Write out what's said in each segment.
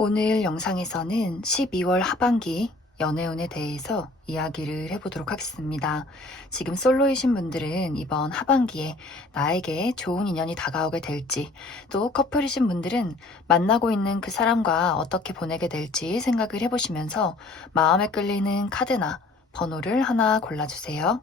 오늘 영상에서는 12월 하반기 연애운에 대해서 이야기를 해보도록 하겠습니다. 지금 솔로이신 분들은 이번 하반기에 나에게 좋은 인연이 다가오게 될지, 또 커플이신 분들은 만나고 있는 그 사람과 어떻게 보내게 될지 생각을 해보시면서 마음에 끌리는 카드나 번호를 하나 골라주세요.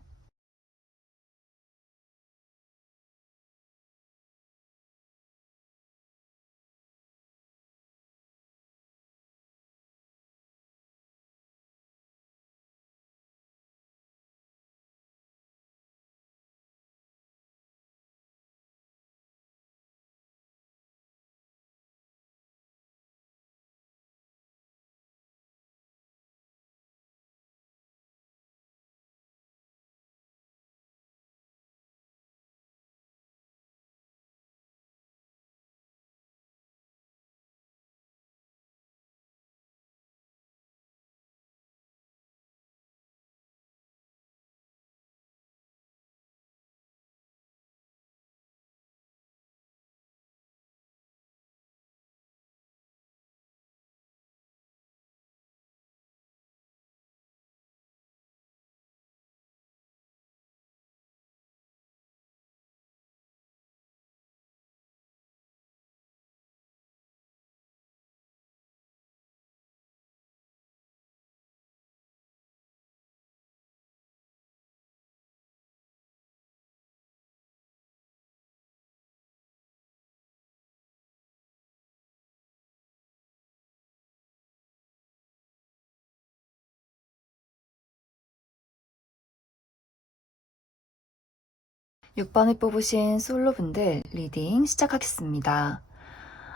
6번을 뽑으신 솔로분들 리딩 시작하겠습니다.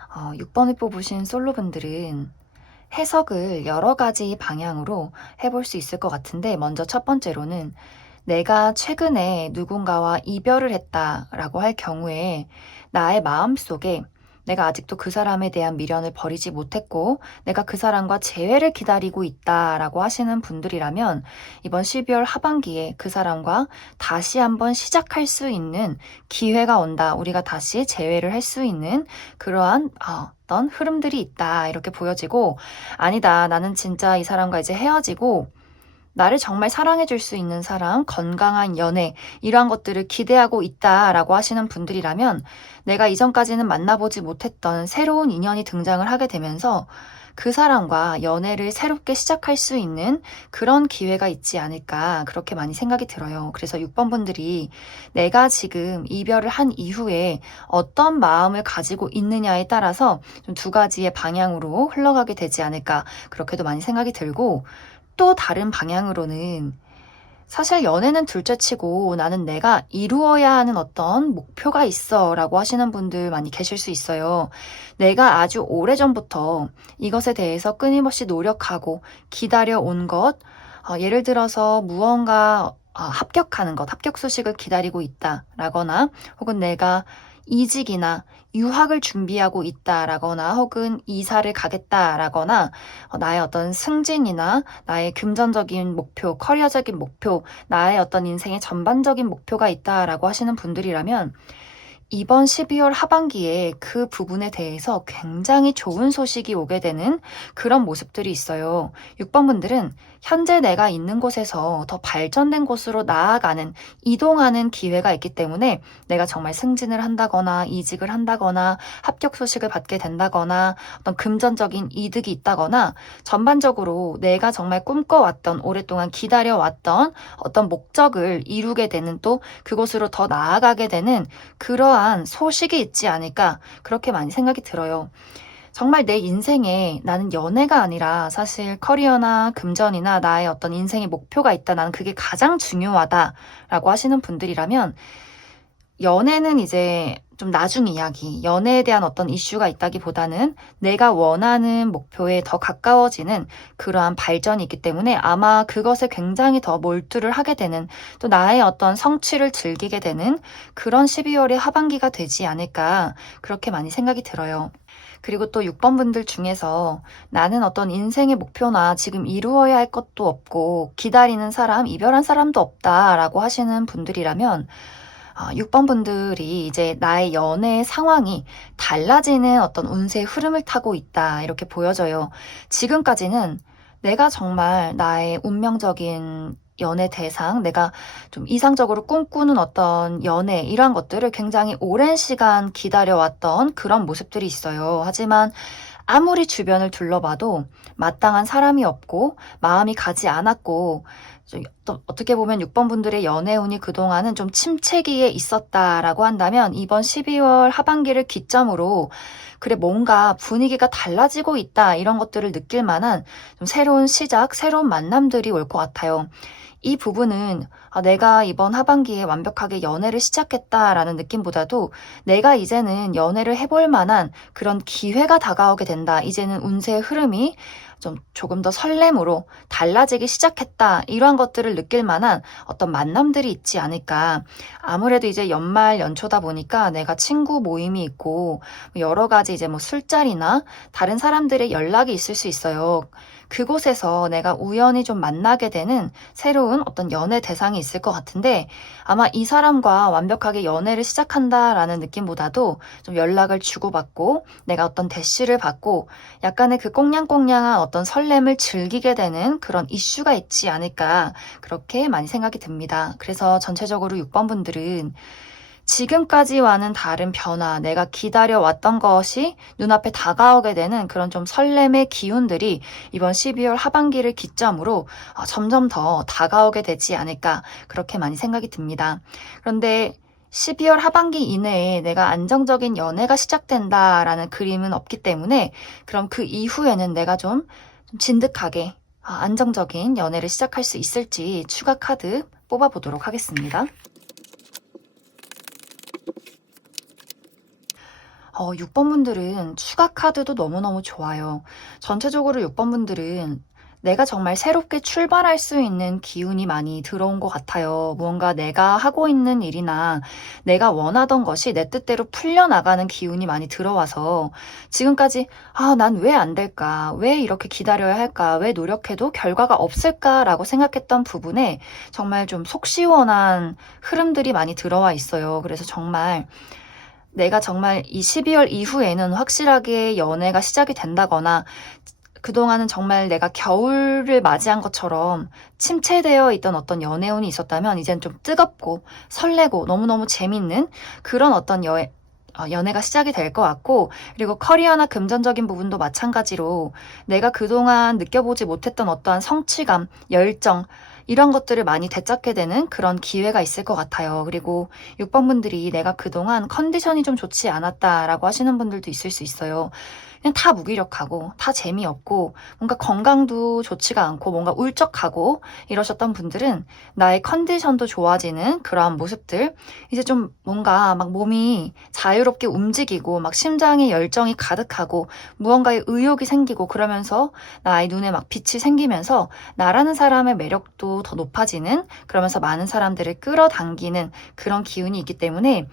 6번을 뽑으신 솔로분들은 해석을 여러 가지 방향으로 해볼 수 있을 것 같은데, 먼저 첫 번째로는 내가 최근에 누군가와 이별을 했다라고 할 경우에 나의 마음속에 내가 아직도 그 사람에 대한 미련을 버리지 못했고 내가 그 사람과 재회를 기다리고 있다라고 하시는 분들이라면, 이번 12월 하반기에 그 사람과 다시 한번 시작할 수 있는 기회가 온다. 우리가 다시 재회를 할 수 있는 그러한 어떤 흐름들이 있다, 이렇게 보여지고, 아니다, 나는 진짜 이 사람과 이제 헤어지고 나를 정말 사랑해줄 수 있는 사람, 건강한 연애, 이러한 것들을 기대하고 있다라고 하시는 분들이라면, 내가 이전까지는 만나보지 못했던 새로운 인연이 등장을 하게 되면서 그 사람과 연애를 새롭게 시작할 수 있는 그런 기회가 있지 않을까, 그렇게 많이 생각이 들어요. 그래서 6번 분들이 내가 지금 이별을 한 이후에 어떤 마음을 가지고 있느냐에 따라서 좀 두 가지의 방향으로 흘러가게 되지 않을까, 그렇게도 많이 생각이 들고, 또 다른 방향으로는 사실 연애는 둘째치고 나는 내가 이루어야 하는 어떤 목표가 있어 라고 하시는 분들 많이 계실 수 있어요. 내가 아주 오래전부터 이것에 대해서 끊임없이 노력하고 기다려온 것, 예를 들어서 무언가 합격하는 것, 합격 소식을 기다리고 있다라거나, 혹은 내가 이직이나 유학을 준비하고 있다라거나, 혹은 이사를 가겠다라거나, 나의 어떤 승진이나 나의 금전적인 목표, 커리어적인 목표, 나의 어떤 인생의 전반적인 목표가 있다라고 하시는 분들이라면, 이번 12월 하반기에 그 부분에 대해서 굉장히 좋은 소식이 오게 되는 그런 모습들이 있어요. 6번 분들은 현재 내가 있는 곳에서 더 발전된 곳으로 나아가는, 이동하는 기회가 있기 때문에 내가 정말 승진을 한다거나 이직을 한다거나 합격 소식을 받게 된다거나 어떤 금전적인 이득이 있다거나, 전반적으로 내가 정말 꿈꿔왔던, 오랫동안 기다려왔던 어떤 목적을 이루게 되는, 또 그곳으로 더 나아가게 되는 그러한 소식이 있지 않을까, 그렇게 많이 생각이 들어요. 정말 내 인생에 나는 연애가 아니라 사실 커리어나 금전이나 나의 어떤 인생의 목표가 있다, 나는 그게 가장 중요하다라고 하시는 분들이라면, 연애는 이제 좀 나중 이야기, 연애에 대한 어떤 이슈가 있다기보다는 내가 원하는 목표에 더 가까워지는 그러한 발전이 있기 때문에 아마 그것에 굉장히 더 몰두를 하게 되는, 또 나의 어떤 성취를 즐기게 되는 그런 12월의 하반기가 되지 않을까, 그렇게 많이 생각이 들어요. 그리고 또 6번 분들 중에서 나는 어떤 인생의 목표나 지금 이루어야 할 것도 없고 기다리는 사람, 이별한 사람도 없다라고 하시는 분들이라면, 6번 분들이 이제 나의 연애 상황이 달라지는 어떤 운세의 흐름을 타고 있다, 이렇게 보여져요. 지금까지는 내가 정말 나의 운명적인 연애 대상, 내가 좀 이상적으로 꿈꾸는 어떤 연애, 이러한 것들을 굉장히 오랜 시간 기다려왔던 그런 모습들이 있어요. 하지만 아무리 주변을 둘러봐도 마땅한 사람이 없고 마음이 가지 않았고, 어떻게 보면 6번 분들의 연애운이 그동안은 좀 침체기에 있었다라고 한다면, 이번 12월 하반기를 기점으로 그래 뭔가 분위기가 달라지고 있다, 이런 것들을 느낄 만한 좀 새로운 시작, 새로운 만남들이 올 것 같아요. 이 부분은 내가 이번 하반기에 완벽하게 연애를 시작했다라는 느낌보다도 내가 이제는 연애를 해볼 만한 그런 기회가 다가오게 된다, 이제는 운세의 흐름이 조금 더 설렘으로 달라지기 시작했다, 이러한 것들을 느낄 만한 어떤 만남들이 있지 않을까. 아무래도 이제 연말 연초다 보니까 내가 친구 모임이 있고 여러 가지 이제 뭐 술자리나 다른 사람들의 연락이 있을 수 있어요. 그곳에서 내가 우연히 좀 만나게 되는 새로운 어떤 연애 대상이 있을 것 같은데, 아마 이 사람과 완벽하게 연애를 시작한다라는 느낌보다도 좀 연락을 주고받고 내가 어떤 대시를 받고 약간의 그 꽁냥꽁냥한 어떤 설렘을 즐기게 되는 그런 이슈가 있지 않을까, 그렇게 많이 생각이 듭니다. 그래서 전체적으로 6번 분들은 지금까지와는 다른 변화, 내가 기다려왔던 것이 눈앞에 다가오게 되는 그런 좀 설렘의 기운들이 이번 12월 하반기를 기점으로 점점 더 다가오게 되지 않을까, 그렇게 많이 생각이 듭니다. 그런데 12월 하반기 이내에 내가 안정적인 연애가 시작된다라는 그림은 없기 때문에, 그럼 그 이후에는 내가 좀 진득하게 안정적인 연애를 시작할 수 있을지 추가 카드 뽑아보도록 하겠습니다. 6번 분들은 추가 카드도 너무너무 좋아요. 전체적으로 6번 분들은 내가 정말 새롭게 출발할 수 있는 기운이 많이 들어온 것 같아요. 무언가 내가 하고 있는 일이나 내가 원하던 것이 내 뜻대로 풀려나가는 기운이 많이 들어와서, 지금까지 난 왜 안 될까? 왜 이렇게 기다려야 할까? 왜 노력해도 결과가 없을까라고 생각했던 부분에 정말 좀 속 시원한 흐름들이 많이 들어와 있어요. 그래서 정말 내가 정말 이 12월 이후에는 확실하게 연애가 시작이 된다거나, 그동안은 정말 내가 겨울을 맞이한 것처럼 침체되어 있던 어떤 연애운이 있었다면, 이젠 좀 뜨겁고 설레고 너무너무 재밌는 그런 어떤 연애가 시작이 될 것 같고, 그리고 커리어나 금전적인 부분도 마찬가지로 내가 그동안 느껴보지 못했던 어떠한 성취감, 열정, 이런 것들을 많이 되찾게 되는 그런 기회가 있을 것 같아요. 그리고 6번 분들이 내가 그동안 컨디션이 좀 좋지 않았다라고 하시는 분들도 있을 수 있어요. 그냥 다 무기력하고 다 재미없고 뭔가 건강도 좋지가 않고 뭔가 울적하고 이러셨던 분들은 나의 컨디션도 좋아지는 그러한 모습들, 이제 좀 뭔가 막 몸이 자유롭게 움직이고 막 심장에 열정이 가득하고 무언가에 의욕이 생기고, 그러면서 나의 눈에 막 빛이 생기면서 나라는 사람의 매력도 더 높아지는, 그러면서 많은 사람들을 끌어당기는 그런 기운이 있기 때문에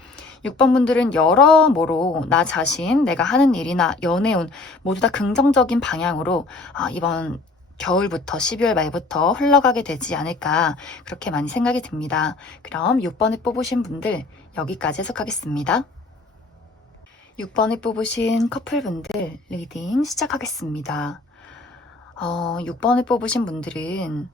6번 분들은 여러모로 나 자신, 내가 하는 일이나 연애운 모두 다 긍정적인 방향으로 이번 겨울부터 12월 말부터 흘러가게 되지 않을까, 그렇게 많이 생각이 듭니다. 그럼 6번을 뽑으신 분들 여기까지 해석하겠습니다. 6번을 뽑으신 커플분들 리딩 시작하겠습니다. 6번을 뽑으신 분들은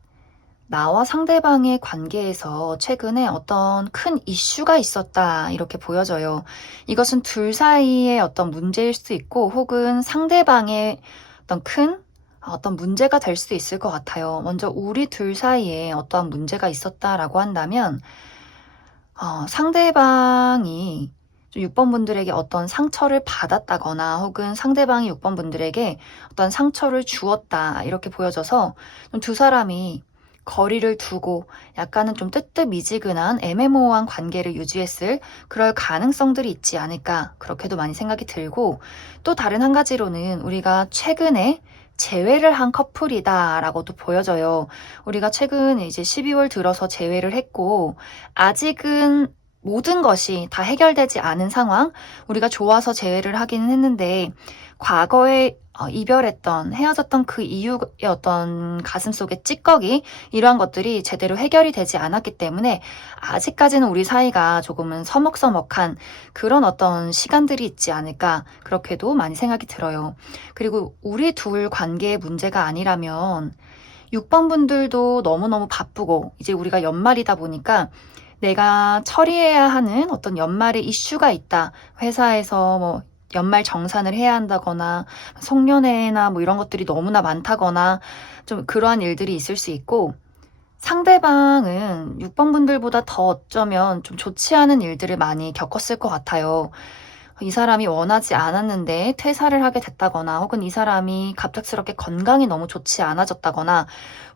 나와 상대방의 관계에서 최근에 어떤 큰 이슈가 있었다, 이렇게 보여져요. 이것은 둘 사이의 어떤 문제일 수 있고, 혹은 상대방의 어떤 문제가 될 수 있을 것 같아요. 먼저 우리 둘 사이에 어떠한 문제가 있었다라고 한다면, 상대방이 6번 분들에게 어떤 상처를 받았다거나, 혹은 상대방이 6번 분들에게 어떤 상처를 주었다, 이렇게 보여져서 두 사람이 거리를 두고 약간은 좀 뜨뜻미지근한 애매모호한 관계를 유지했을 그럴 가능성들이 있지 않을까, 그렇게도 많이 생각이 들고, 또 다른 한 가지로는 우리가 최근에 재회를 한 커플이다 라고도 보여져요. 우리가 최근 이제 12월 들어서 재회를 했고, 아직은 모든 것이 다 해결되지 않은 상황, 우리가 좋아서 재회를 하기는 했는데 과거에 이별했던, 헤어졌던 그 이유의 어떤 가슴속의 찌꺼기, 이러한 것들이 제대로 해결이 되지 않았기 때문에 아직까지는 우리 사이가 조금은 서먹서먹한 그런 어떤 시간들이 있지 않을까, 그렇게도 많이 생각이 들어요. 그리고 우리 둘 관계의 문제가 아니라면 6번 분들도 너무너무 바쁘고 이제 우리가 연말이다 보니까 내가 처리해야 하는 어떤 연말의 이슈가 있다. 회사에서 뭐 연말 정산을 해야 한다거나 송년회나 뭐 이런 것들이 너무나 많다거나 좀 그러한 일들이 있을 수 있고, 상대방은 6번 분들보다 더 어쩌면 좀 좋지 않은 일들을 많이 겪었을 것 같아요. 이 사람이 원하지 않았는데 퇴사를 하게 됐다거나, 혹은 이 사람이 갑작스럽게 건강이 너무 좋지 않아졌다거나,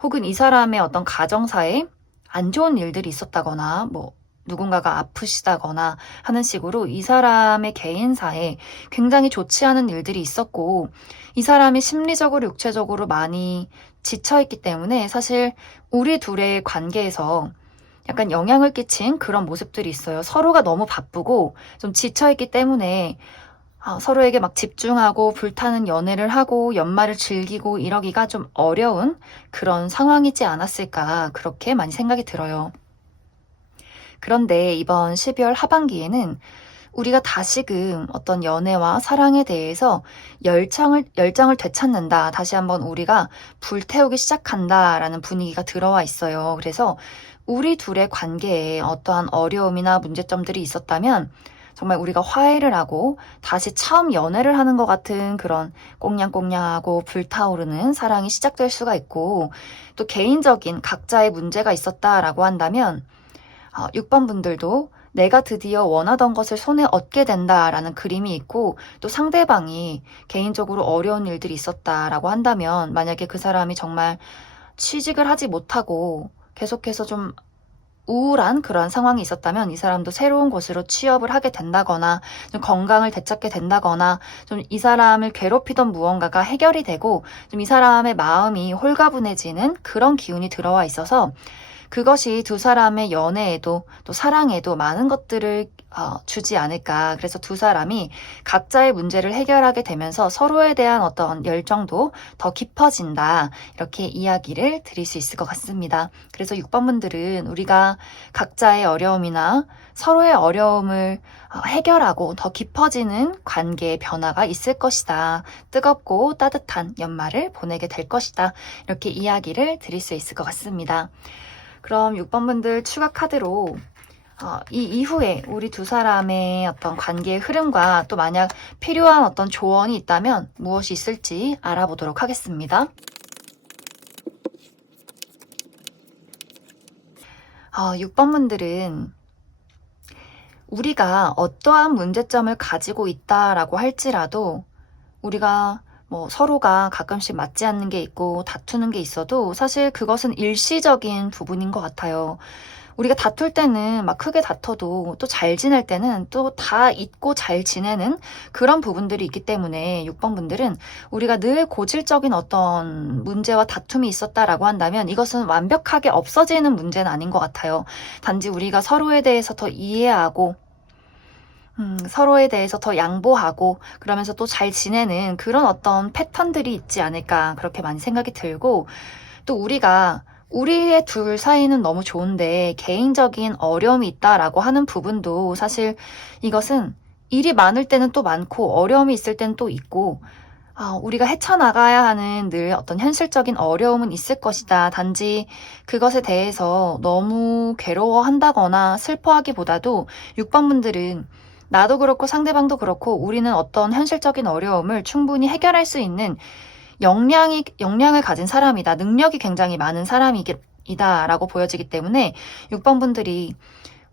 혹은 이 사람의 어떤 가정사에 안 좋은 일들이 있었다거나, 뭐 누군가가 아프시다거나 하는 식으로 이 사람의 개인사에 굉장히 좋지 않은 일들이 있었고, 이 사람이 심리적으로 육체적으로 많이 지쳐있기 때문에 사실 우리 둘의 관계에서 약간 영향을 끼친 그런 모습들이 있어요. 서로가 너무 바쁘고 좀 지쳐있기 때문에 서로에게 막 집중하고 불타는 연애를 하고 연말을 즐기고 이러기가 좀 어려운 그런 상황이지 않았을까, 그렇게 많이 생각이 들어요. 그런데 이번 12월 하반기에는 우리가 다시금 어떤 연애와 사랑에 대해서 열정을 되찾는다. 다시 한번 우리가 불태우기 시작한다라는 분위기가 들어와 있어요. 그래서 우리 둘의 관계에 어떠한 어려움이나 문제점들이 있었다면 정말 우리가 화해를 하고 다시 처음 연애를 하는 것 같은 그런 꽁냥꽁냥하고 불타오르는 사랑이 시작될 수가 있고, 또 개인적인 각자의 문제가 있었다라고 한다면 6번 분들도 내가 드디어 원하던 것을 손에 얻게 된다라는 그림이 있고, 또 상대방이 개인적으로 어려운 일들이 있었다라고 한다면, 만약에 그 사람이 정말 취직을 하지 못하고 계속해서 좀 우울한 그러한 상황이 있었다면 이 사람도 새로운 곳으로 취업을 하게 된다거나 좀 건강을 되찾게 된다거나 좀 이 사람을 괴롭히던 무언가가 해결이 되고 좀 이 사람의 마음이 홀가분해지는 그런 기운이 들어와 있어서, 그것이 두 사람의 연애에도 또 사랑에도 많은 것들을 주지 않을까. 그래서 두 사람이 각자의 문제를 해결하게 되면서 서로에 대한 어떤 열정도 더 깊어진다. 이렇게 이야기를 드릴 수 있을 것 같습니다. 그래서 6번 분들은 우리가 각자의 어려움이나 서로의 어려움을 해결하고 더 깊어지는 관계의 변화가 있을 것이다. 뜨겁고 따뜻한 연말을 보내게 될 것이다. 이렇게 이야기를 드릴 수 있을 것 같습니다. 그럼 6번 분들 추가 카드로 이 이후에 우리 두 사람의 어떤 관계의 흐름과 또 만약 필요한 어떤 조언이 있다면 무엇이 있을지 알아보도록 하겠습니다. 6번 분들은 우리가 어떠한 문제점을 가지고 있다라고 할지라도, 우리가 뭐 서로가 가끔씩 맞지 않는 게 있고 다투는 게 있어도 사실 그것은 일시적인 부분인 것 같아요. 우리가 다툴 때는 막 크게 다퉈도 또 잘 지낼 때는 또 다 잊고 잘 지내는 그런 부분들이 있기 때문에 6번 분들은 우리가 늘 고질적인 어떤 문제와 다툼이 있었다라고 한다면 이것은 완벽하게 없어지는 문제는 아닌 것 같아요. 단지 우리가 서로에 대해서 더 이해하고 서로에 대해서 더 양보하고 그러면서 또 잘 지내는 그런 어떤 패턴들이 있지 않을까, 그렇게 많이 생각이 들고, 또 우리의 둘 사이는 너무 좋은데 개인적인 어려움이 있다라고 하는 부분도 사실 이것은 일이 많을 때는 또 많고 어려움이 있을 때는 또 있고, 우리가 헤쳐나가야 하는 늘 어떤 현실적인 어려움은 있을 것이다. 단지 그것에 대해서 너무 괴로워한다거나 슬퍼하기보다도 6번 분들은 나도 그렇고 상대방도 그렇고 우리는 어떤 현실적인 어려움을 충분히 해결할 수 있는 역량을 가진 사람이다. 능력이 굉장히 많은 사람이다라고 보여지기 때문에 6번 분들이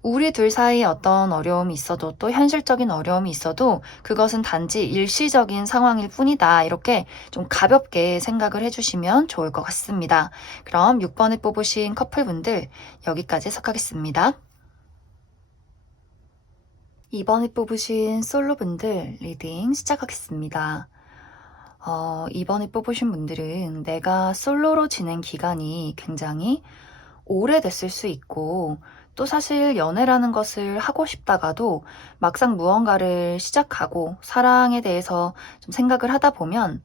우리 둘 사이에 어떤 어려움이 있어도 또 현실적인 어려움이 있어도 그것은 단지 일시적인 상황일 뿐이다. 이렇게 좀 가볍게 생각을 해주시면 좋을 것 같습니다. 그럼 6번을 뽑으신 커플분들 여기까지 해석하겠습니다. 2번을 뽑으신 솔로분들 리딩 시작하겠습니다. 2번을 뽑으신 분들은 내가 솔로로 지낸 기간이 굉장히 오래됐을 수 있고, 또 사실 연애라는 것을 하고 싶다가도 막상 무언가를 시작하고 사랑에 대해서 좀 생각을 하다 보면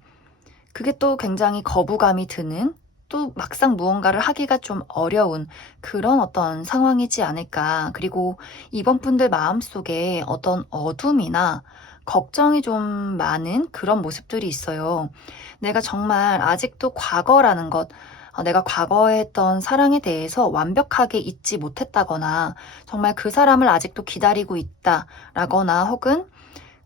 그게 또 굉장히 거부감이 드는, 또 막상 무언가를 하기가 좀 어려운 그런 어떤 상황이지 않을까. 그리고 이번 분들 마음속에 어떤 어둠이나 걱정이 좀 많은 그런 모습들이 있어요. 내가 정말 아직도 과거라는 것, 내가 과거에 했던 사랑에 대해서 완벽하게 잊지 못했다거나, 정말 그 사람을 아직도 기다리고 있다라거나, 혹은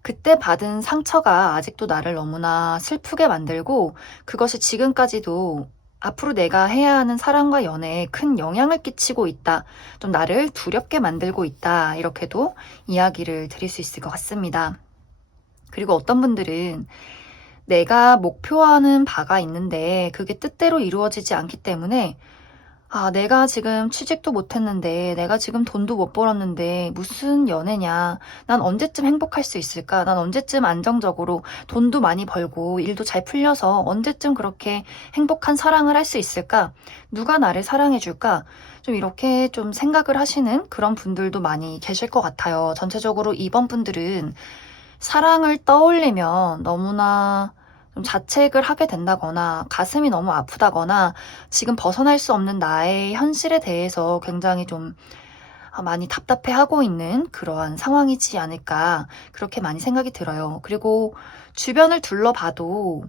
그때 받은 상처가 아직도 나를 너무나 슬프게 만들고, 그것이 지금까지도 앞으로 내가 해야 하는 사랑과 연애에 큰 영향을 끼치고 있다, 좀 나를 두렵게 만들고 있다, 이렇게도 이야기를 드릴 수 있을 것 같습니다. 그리고 어떤 분들은 내가 목표하는 바가 있는데 그게 뜻대로 이루어지지 않기 때문에, 내가 지금 취직도 못했는데, 내가 지금 돈도 못 벌었는데, 무슨 연애냐. 난 언제쯤 행복할 수 있을까? 난 언제쯤 안정적으로 돈도 많이 벌고, 일도 잘 풀려서 언제쯤 그렇게 행복한 사랑을 할 수 있을까? 누가 나를 사랑해줄까? 좀 이렇게 좀 생각을 하시는 그런 분들도 많이 계실 것 같아요. 전체적으로 이번 분들은 사랑을 떠올리면 너무나 좀 자책을 하게 된다거나, 가슴이 너무 아프다거나, 지금 벗어날 수 없는 나의 현실에 대해서 굉장히 좀 많이 답답해하고 있는 그러한 상황이지 않을까, 그렇게 많이 생각이 들어요. 그리고 주변을 둘러봐도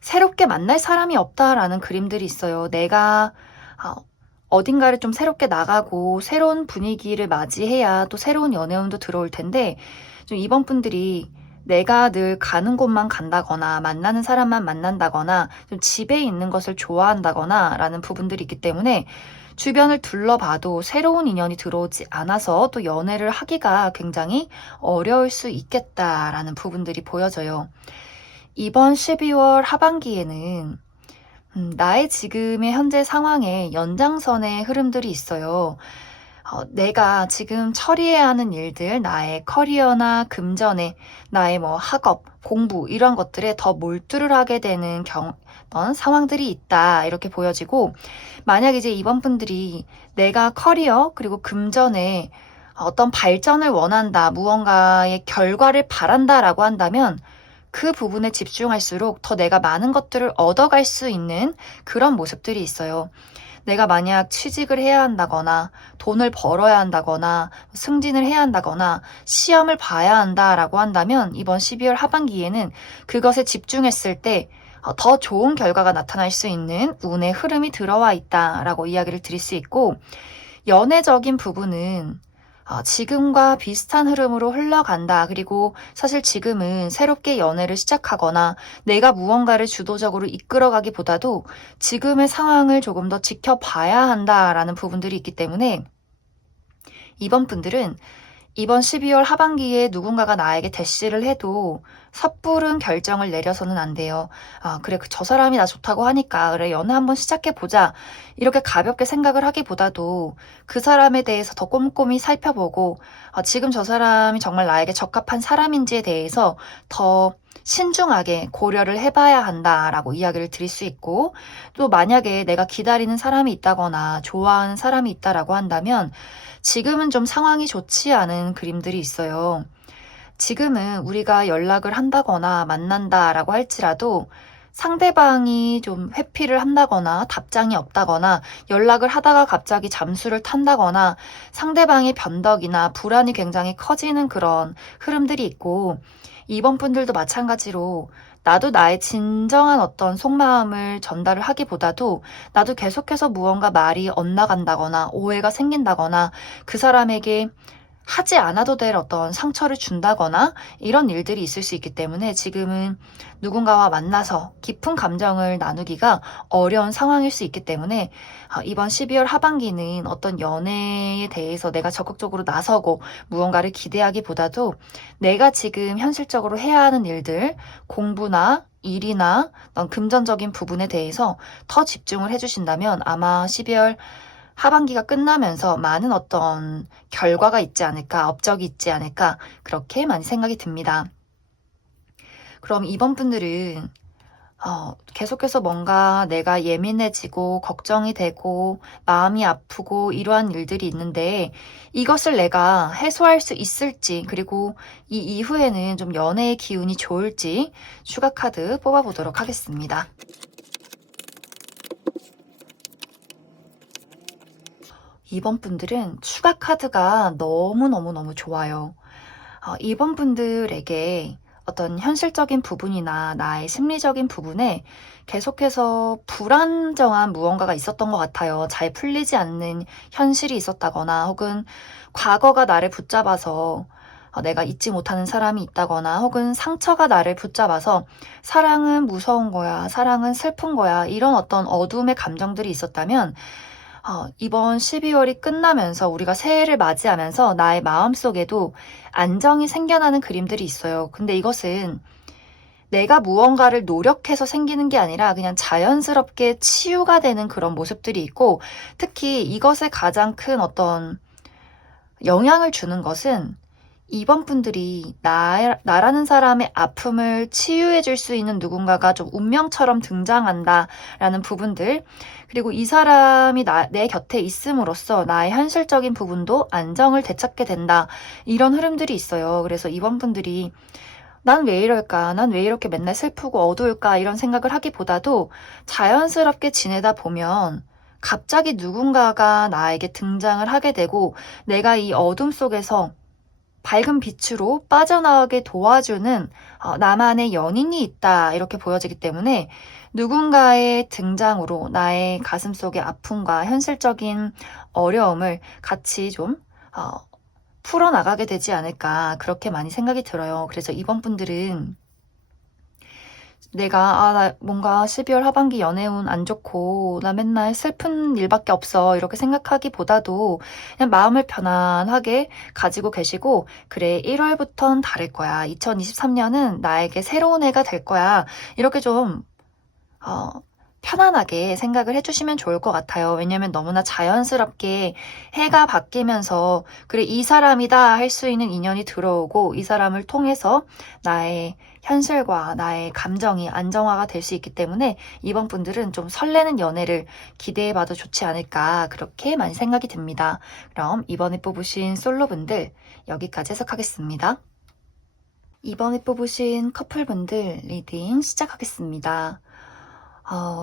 새롭게 만날 사람이 없다라는 그림들이 있어요. 내가 아, 어딘가를 좀 새롭게 나가고 새로운 분위기를 맞이해야 또 새로운 연애운도 들어올 텐데, 좀 이번 분들이 내가 늘 가는 곳만 간다거나 만나는 사람만 만난다거나 좀 집에 있는 것을 좋아한다거나 라는 부분들이 있기 때문에, 주변을 둘러봐도 새로운 인연이 들어오지 않아서 또 연애를 하기가 굉장히 어려울 수 있겠다라는 부분들이 보여져요. 이번 12월 하반기에는 나의 지금의 현재 상황에 연장선의 흐름들이 있어요. 내가 지금 처리해야 하는 일들, 나의 커리어나 금전에, 나의 뭐 학업, 공부, 이런 것들에 더 몰두를 하게 되는 어떤 상황들이 있다, 이렇게 보여지고, 만약 이제 이번 분들이 내가 커리어, 그리고 금전에 어떤 발전을 원한다, 무언가의 결과를 바란다라고 한다면, 그 부분에 집중할수록 더 내가 많은 것들을 얻어갈 수 있는 그런 모습들이 있어요. 내가 만약 취직을 해야 한다거나, 돈을 벌어야 한다거나, 승진을 해야 한다거나, 시험을 봐야 한다라고 한다면, 이번 12월 하반기에는 그것에 집중했을 때 더 좋은 결과가 나타날 수 있는 운의 흐름이 들어와 있다라고 이야기를 드릴 수 있고, 연애적인 부분은 지금과 비슷한 흐름으로 흘러간다. 그리고 사실 지금은 새롭게 연애를 시작하거나 내가 무언가를 주도적으로 이끌어가기보다도 지금의 상황을 조금 더 지켜봐야 한다라는 부분들이 있기 때문에, 이번 분들은 이번 12월 하반기에 누군가가 나에게 대시를 해도 섣부른 결정을 내려서는 안 돼요. 그래, 저 사람이 나 좋다고 하니까, 그래, 연애 한번 시작해보자, 이렇게 가볍게 생각을 하기보다도 그 사람에 대해서 더 꼼꼼히 살펴보고, 지금 저 사람이 정말 나에게 적합한 사람인지에 대해서 더 신중하게 고려를 해봐야 한다라고 이야기를 드릴 수 있고, 또 만약에 내가 기다리는 사람이 있다거나 좋아하는 사람이 있다라고 한다면, 지금은 좀 상황이 좋지 않은 그림들이 있어요. 지금은 우리가 연락을 한다거나 만난다라고 할지라도 상대방이 좀 회피를 한다거나 답장이 없다거나, 연락을 하다가 갑자기 잠수를 탄다거나, 상대방의 변덕이나 불안이 굉장히 커지는 그런 흐름들이 있고, 이번 분들도 마찬가지로 나도 나의 진정한 어떤 속마음을 전달을 하기보다도 나도 계속해서 무언가 말이 엇나간다거나 오해가 생긴다거나 그 사람에게 하지 않아도 될 어떤 상처를 준다거나 이런 일들이 있을 수 있기 때문에, 지금은 누군가와 만나서 깊은 감정을 나누기가 어려운 상황일 수 있기 때문에, 이번 12월 하반기는 어떤 연애에 대해서 내가 적극적으로 나서고 무언가를 기대하기보다도 내가 지금 현실적으로 해야 하는 일들, 공부나 일이나 어떤 금전적인 부분에 대해서 더 집중을 해주신다면 아마 12월 하반기가 끝나면서 많은 어떤 결과가 있지 않을까, 업적이 있지 않을까, 그렇게 많이 생각이 듭니다. 그럼 이번 분들은 계속해서 뭔가 내가 예민해지고 걱정이 되고 마음이 아프고 이러한 일들이 있는데 이것을 내가 해소할 수 있을지, 그리고 이 이후에는 좀 연애의 기운이 좋을지 슈가 카드 뽑아보도록 하겠습니다. 이번 분들은 추가 카드가 너무너무너무 좋아요. 이번 분들에게 어떤 현실적인 부분이나 나의 심리적인 부분에 계속해서 불안정한 무언가가 있었던 것 같아요. 잘 풀리지 않는 현실이 있었다거나, 혹은 과거가 나를 붙잡아서 내가 잊지 못하는 사람이 있다거나, 혹은 상처가 나를 붙잡아서 사랑은 무서운 거야, 사랑은 슬픈 거야, 이런 어떤 어두움의 감정들이 있었다면, 이번 12월이 끝나면서 우리가 새해를 맞이하면서 나의 마음속에도 안정이 생겨나는 그림들이 있어요. 근데 이것은 내가 무언가를 노력해서 생기는 게 아니라 그냥 자연스럽게 치유가 되는 그런 모습들이 있고, 특히 이것에 가장 큰 어떤 영향을 주는 것은 이번 분들이 나라는 사람의 아픔을 치유해 줄 수 있는 누군가가 좀 운명처럼 등장한다라는 부분들, 그리고 이 사람이 내 곁에 있음으로써 나의 현실적인 부분도 안정을 되찾게 된다, 이런 흐름들이 있어요. 그래서 이번 분들이 난 왜 이럴까? 난 왜 이렇게 맨날 슬프고 어두울까? 이런 생각을 하기보다도 자연스럽게 지내다 보면 갑자기 누군가가 나에게 등장을 하게 되고, 내가 이 어둠 속에서 밝은 빛으로 빠져나오게 도와주는 나만의 연인이 있다, 이렇게 보여지기 때문에 누군가의 등장으로 나의 가슴속의 아픔과 현실적인 어려움을 같이 좀 풀어나가게 되지 않을까, 그렇게 많이 생각이 들어요. 그래서 이번 분들은 내가 나 뭔가 12월 하반기 연애운 안 좋고 나 맨날 슬픈 일밖에 없어, 이렇게 생각하기보다도 그냥 마음을 편안하게 가지고 계시고, 그래 1월부턴 다를 거야, 2023년은 나에게 새로운 해가 될 거야, 이렇게 좀 어, 편안하게 생각을 해주시면 좋을 것 같아요. 왜냐면 너무나 자연스럽게 해가 바뀌면서 그래 이 사람이다 할 수 있는 인연이 들어오고, 이 사람을 통해서 나의 현실과 나의 감정이 안정화가 될 수 있기 때문에 이번 분들은 좀 설레는 연애를 기대해봐도 좋지 않을까, 그렇게 많이 생각이 듭니다. 그럼 이번에 뽑으신 솔로분들 여기까지 해석하겠습니다. 이번에 뽑으신 커플분들 리딩 시작하겠습니다.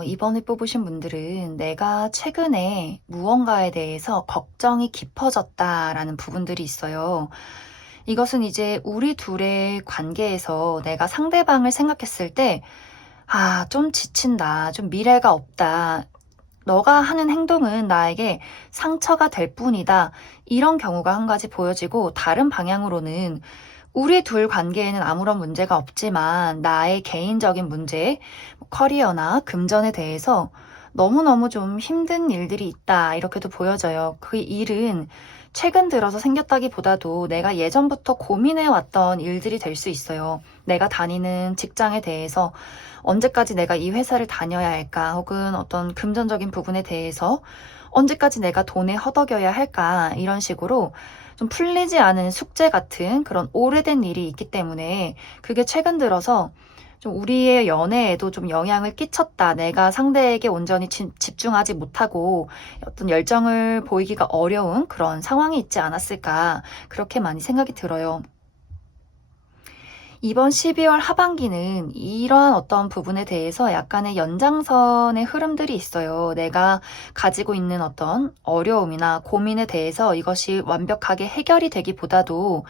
이번에 뽑으신 분들은 내가 최근에 무언가에 대해서 걱정이 깊어졌다라는 부분들이 있어요. 이것은 이제 우리 둘의 관계에서 내가 상대방을 생각했을 때, 좀 지친다, 좀 미래가 없다, 너가 하는 행동은 나에게 상처가 될 뿐이다, 이런 경우가 한 가지 보여지고, 다른 방향으로는 우리 둘 관계에는 아무런 문제가 없지만 나의 개인적인 문제, 커리어나 금전에 대해서 너무너무 좀 힘든 일들이 있다, 이렇게도 보여져요. 그 일은 최근 들어서 생겼다기보다도 내가 예전부터 고민해왔던 일들이 될 수 있어요. 내가 다니는 직장에 대해서 언제까지 내가 이 회사를 다녀야 할까, 혹은 어떤 금전적인 부분에 대해서 언제까지 내가 돈에 허덕여야 할까, 이런 식으로 좀 풀리지 않은 숙제 같은 그런 오래된 일이 있기 때문에 그게 최근 들어서 좀 우리의 연애에도 좀 영향을 끼쳤다, 내가 상대에게 온전히 집중하지 못하고 어떤 열정을 보이기가 어려운 그런 상황이 있지 않았을까, 그렇게 많이 생각이 들어요. 이번 12월 하반기는 이러한 어떤 부분에 대해서 약간의 연장선의 흐름들이 있어요. 내가 가지고 있는 어떤 어려움이나 고민에 대해서 이것이 완벽하게 해결이 되기보다도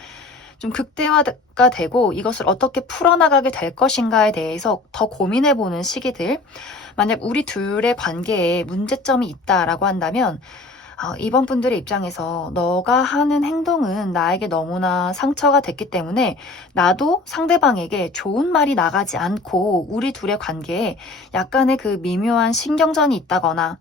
좀 극대화가 되고 이것을 어떻게 풀어나가게 될 것인가에 대해서 더 고민해보는 시기들. 만약 우리 둘의 관계에 문제점이 있다라고 한다면 이번 분들의 입장에서 너가 하는 행동은 나에게 너무나 상처가 됐기 때문에 나도 상대방에게 좋은 말이 나가지 않고 우리 둘의 관계에 약간의 그 미묘한 신경전이 있다거나,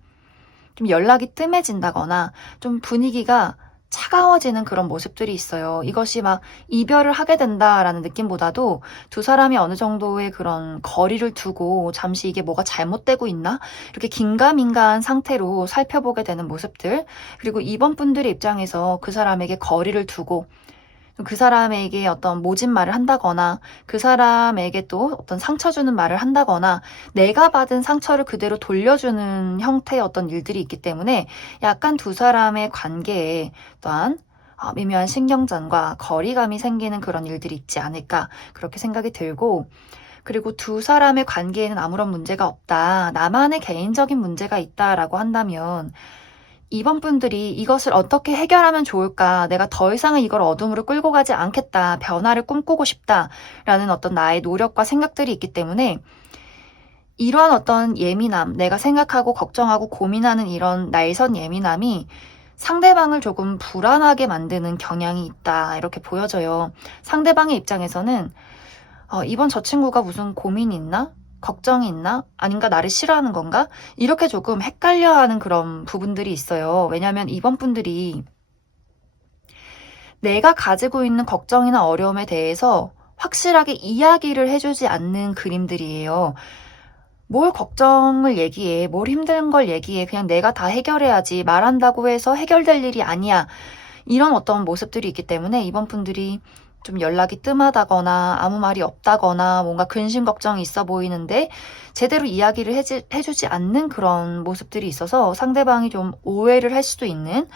좀 연락이 뜸해진다거나, 좀 분위기가 차가워지는 그런 모습들이 있어요. 이것이 막 이별을 하게 된다라는 느낌보다도 두 사람이 어느 정도의 그런 거리를 두고 잠시 이게 뭐가 잘못되고 있나? 이렇게 긴가민가한 상태로 살펴보게 되는 모습들. 그리고 이번 분들의 입장에서 그 사람에게 거리를 두고 그 사람에게 어떤 모진 말을 한다거나 그 사람에게 또 어떤 상처 주는 말을 한다거나 내가 받은 상처를 그대로 돌려주는 형태의 어떤 일들이 있기 때문에 약간 두 사람의 관계에 또한 미묘한 신경전과 거리감이 생기는 그런 일들이 있지 않을까 그렇게 생각이 들고, 그리고 두 사람의 관계에는 아무런 문제가 없다, 나만의 개인적인 문제가 있다라고 한다면 이번 분들이 이것을 어떻게 해결하면 좋을까? 내가 더 이상은 이걸 어둠으로 끌고 가지 않겠다. 변화를 꿈꾸고 싶다라는 어떤 나의 노력과 생각들이 있기 때문에 이러한 어떤 예민함, 내가 생각하고 걱정하고 고민하는 이런 날선 예민함이 상대방을 조금 불안하게 만드는 경향이 있다. 이렇게 보여져요. 상대방의 입장에서는 이번 저 친구가 무슨 고민이 있나? 걱정이 있나? 아닌가 나를 싫어하는 건가? 이렇게 조금 헷갈려하는 그런 부분들이 있어요. 왜냐하면 이번 분들이 내가 가지고 있는 걱정이나 어려움에 대해서 확실하게 이야기를 해주지 않는 그림들이에요. 뭘 걱정을 얘기해, 뭘 힘든 걸 얘기해, 그냥 내가 다 해결해야지, 말한다고 해서 해결될 일이 아니야. 이런 어떤 모습들이 있기 때문에 이번 분들이 좀 연락이 뜸하다거나 아무 말이 없다거나 뭔가 근심 걱정이 있어 보이는데 제대로 이야기를 해주지 않는 그런 모습들이 있어서 상대방이 좀 오해를 할 수도 있는,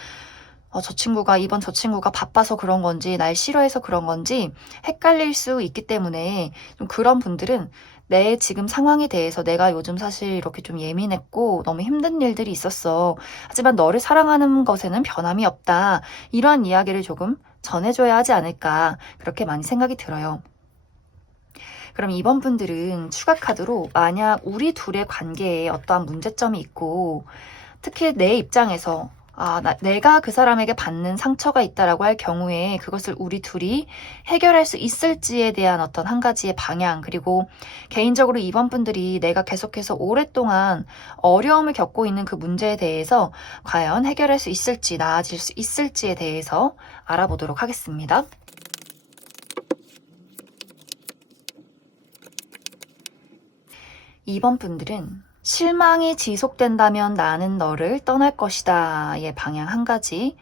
이번 저 친구가 바빠서 그런 건지 날 싫어해서 그런 건지 헷갈릴 수 있기 때문에 좀 그런 분들은 내 지금 상황에 대해서 내가 요즘 사실 이렇게 좀 예민했고 너무 힘든 일들이 있었어. 하지만 너를 사랑하는 것에는 변함이 없다. 이러한 이야기를 조금 전해줘야 하지 않을까. 그렇게 많이 생각이 들어요. 그럼 이번 분들은 추가 카드로 만약 우리 둘의 관계에 어떠한 문제점이 있고 특히 내 입장에서 내가 그 사람에게 받는 상처가 있다라고 할 경우에 그것을 우리 둘이 해결할 수 있을지에 대한 어떤 한 가지의 방향, 그리고 개인적으로 이번 분들이 내가 계속해서 오랫동안 어려움을 겪고 있는 그 문제에 대해서 과연 해결할 수 있을지, 나아질 수 있을지에 대해서 알아보도록 하겠습니다. 이번 분들은 실망이 지속된다면 나는 너를 떠날 것이다의 방향 한 가지.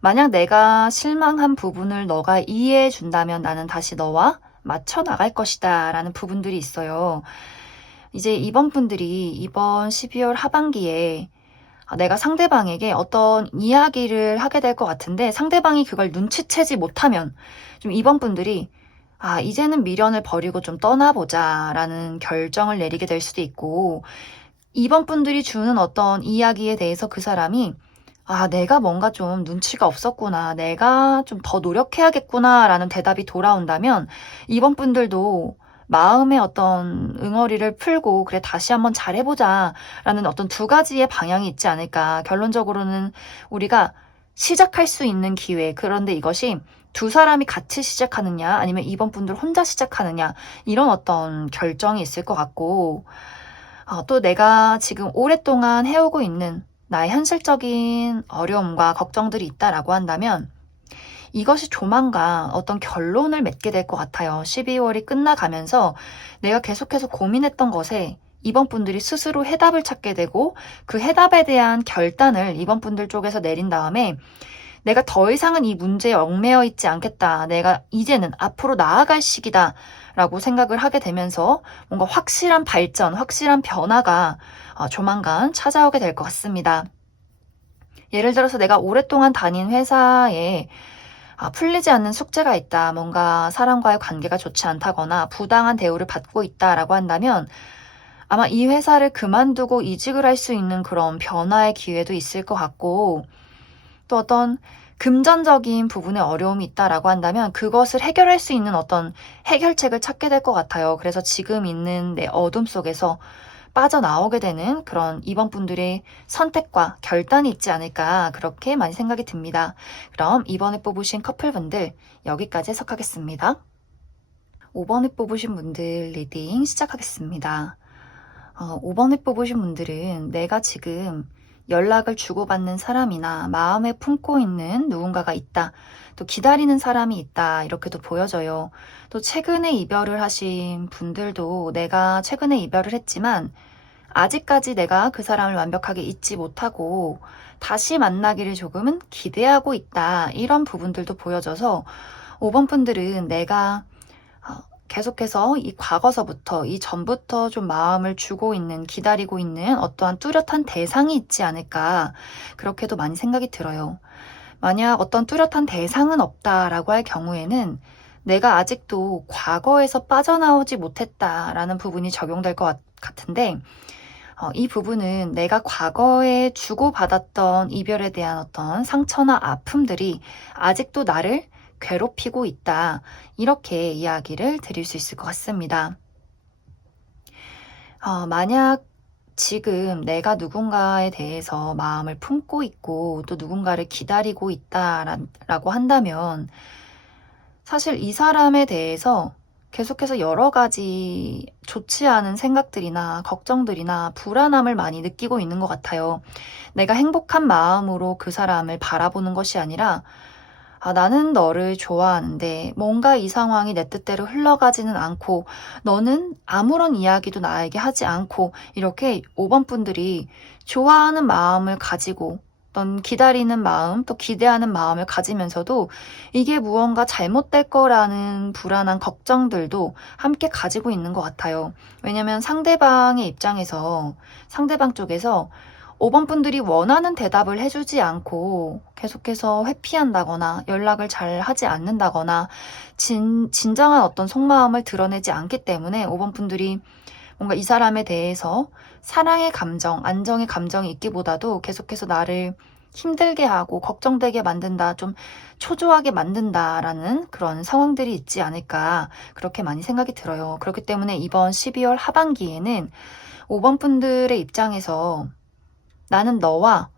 만약 내가 실망한 부분을 너가 이해해 준다면 나는 다시 너와 맞춰 나갈 것이다 라는 부분들이 있어요. 이제 이번 분들이 이번 12월 하반기에 내가 상대방에게 어떤 이야기를 하게 될 것 같은데 상대방이 그걸 눈치채지 못하면 좀 이번 분들이 이제는 미련을 버리고 좀 떠나보자 라는 결정을 내리게 될 수도 있고, 이번 분들이 주는 어떤 이야기에 대해서 그 사람이 내가 뭔가 좀 눈치가 없었구나, 내가 좀 더 노력해야겠구나 라는 대답이 돌아온다면 이번 분들도 마음의 어떤 응어리를 풀고 그래 다시 한번 잘해보자 라는 어떤 두 가지의 방향이 있지 않을까. 결론적으로는 우리가 시작할 수 있는 기회, 그런데 이것이 두 사람이 같이 시작하느냐 아니면 이번 분들 혼자 시작하느냐 이런 어떤 결정이 있을 것 같고, 또 내가 지금 오랫동안 해오고 있는 나의 현실적인 어려움과 걱정들이 있다라고 한다면 이것이 조만간 어떤 결론을 맺게 될 것 같아요. 12월이 끝나가면서 내가 계속해서 고민했던 것에 이번 분들이 스스로 해답을 찾게 되고 그 해답에 대한 결단을 이번 분들 쪽에서 내린 다음에 내가 더 이상은 이 문제에 얽매여 있지 않겠다. 내가 이제는 앞으로 나아갈 시기다. 라고 생각을 하게 되면서 뭔가 확실한 발전, 확실한 변화가 조만간 찾아오게 될 것 같습니다. 예를 들어서 내가 오랫동안 다닌 회사에 풀리지 않는 숙제가 있다, 뭔가 사람과의 관계가 좋지 않다거나 부당한 대우를 받고 있다라고 한다면 아마 이 회사를 그만두고 이직을 할 수 있는 그런 변화의 기회도 있을 것 같고, 또 어떤 금전적인 부분에 어려움이 있다라고 한다면 그것을 해결할 수 있는 어떤 해결책을 찾게 될 것 같아요. 그래서 지금 있는 내 어둠 속에서 빠져나오게 되는 그런 이번 분들의 선택과 결단이 있지 않을까, 그렇게 많이 생각이 듭니다. 그럼 이번에 뽑으신 커플분들 여기까지 해석하겠습니다. 5번에 뽑으신 분들 리딩 시작하겠습니다. 5번에 뽑으신 분들은 내가 지금 연락을 주고받는 사람이나 마음에 품고 있는 누군가가 있다, 또 기다리는 사람이 있다, 이렇게도 보여져요. 또 최근에 이별을 하신 분들도 내가 최근에 이별을 했지만 아직까지 내가 그 사람을 완벽하게 잊지 못하고 다시 만나기를 조금은 기대하고 있다, 이런 부분들도 보여져서 5번 분들은 내가 계속해서 이 과거서부터, 이 전부터 좀 마음을 주고 있는, 기다리고 있는 어떠한 뚜렷한 대상이 있지 않을까, 그렇게도 많이 생각이 들어요. 만약 어떤 뚜렷한 대상은 없다라고 할 경우에는 내가 아직도 과거에서 빠져나오지 못했다라는 부분이 적용될 것 같은데, 이 부분은 내가 과거에 주고받았던 이별에 대한 어떤 상처나 아픔들이 아직도 나를 괴롭히고 있다. 이렇게 이야기를 드릴 수 있을 것 같습니다. 만약 지금 내가 누군가에 대해서 마음을 품고 있고 또 누군가를 기다리고 있다라고 한다면 사실 이 사람에 대해서 계속해서 여러 가지 좋지 않은 생각들이나 걱정들이나 불안함을 많이 느끼고 있는 것 같아요. 내가 행복한 마음으로 그 사람을 바라보는 것이 아니라 나는 너를 좋아하는데 뭔가 이 상황이 내 뜻대로 흘러가지는 않고 너는 아무런 이야기도 나에게 하지 않고 이렇게 5번 분들이 좋아하는 마음을 가지고 어떤 기다리는 마음 또 기대하는 마음을 가지면서도 이게 무언가 잘못될 거라는 불안한 걱정들도 함께 가지고 있는 것 같아요. 왜냐면 상대방의 입장에서 상대방 쪽에서 5번 분들이 원하는 대답을 해주지 않고 계속해서 회피한다거나 연락을 잘 하지 않는다거나 진정한 어떤 속마음을 드러내지 않기 때문에 5번 분들이 뭔가 이 사람에 대해서 사랑의 감정, 안정의 감정이 있기보다도 계속해서 나를 힘들게 하고 걱정되게 만든다, 좀 초조하게 만든다라는 그런 상황들이 있지 않을까 그렇게 많이 생각이 들어요. 그렇기 때문에 이번 12월 하반기에는 5번 분들의 입장에서 나는 너와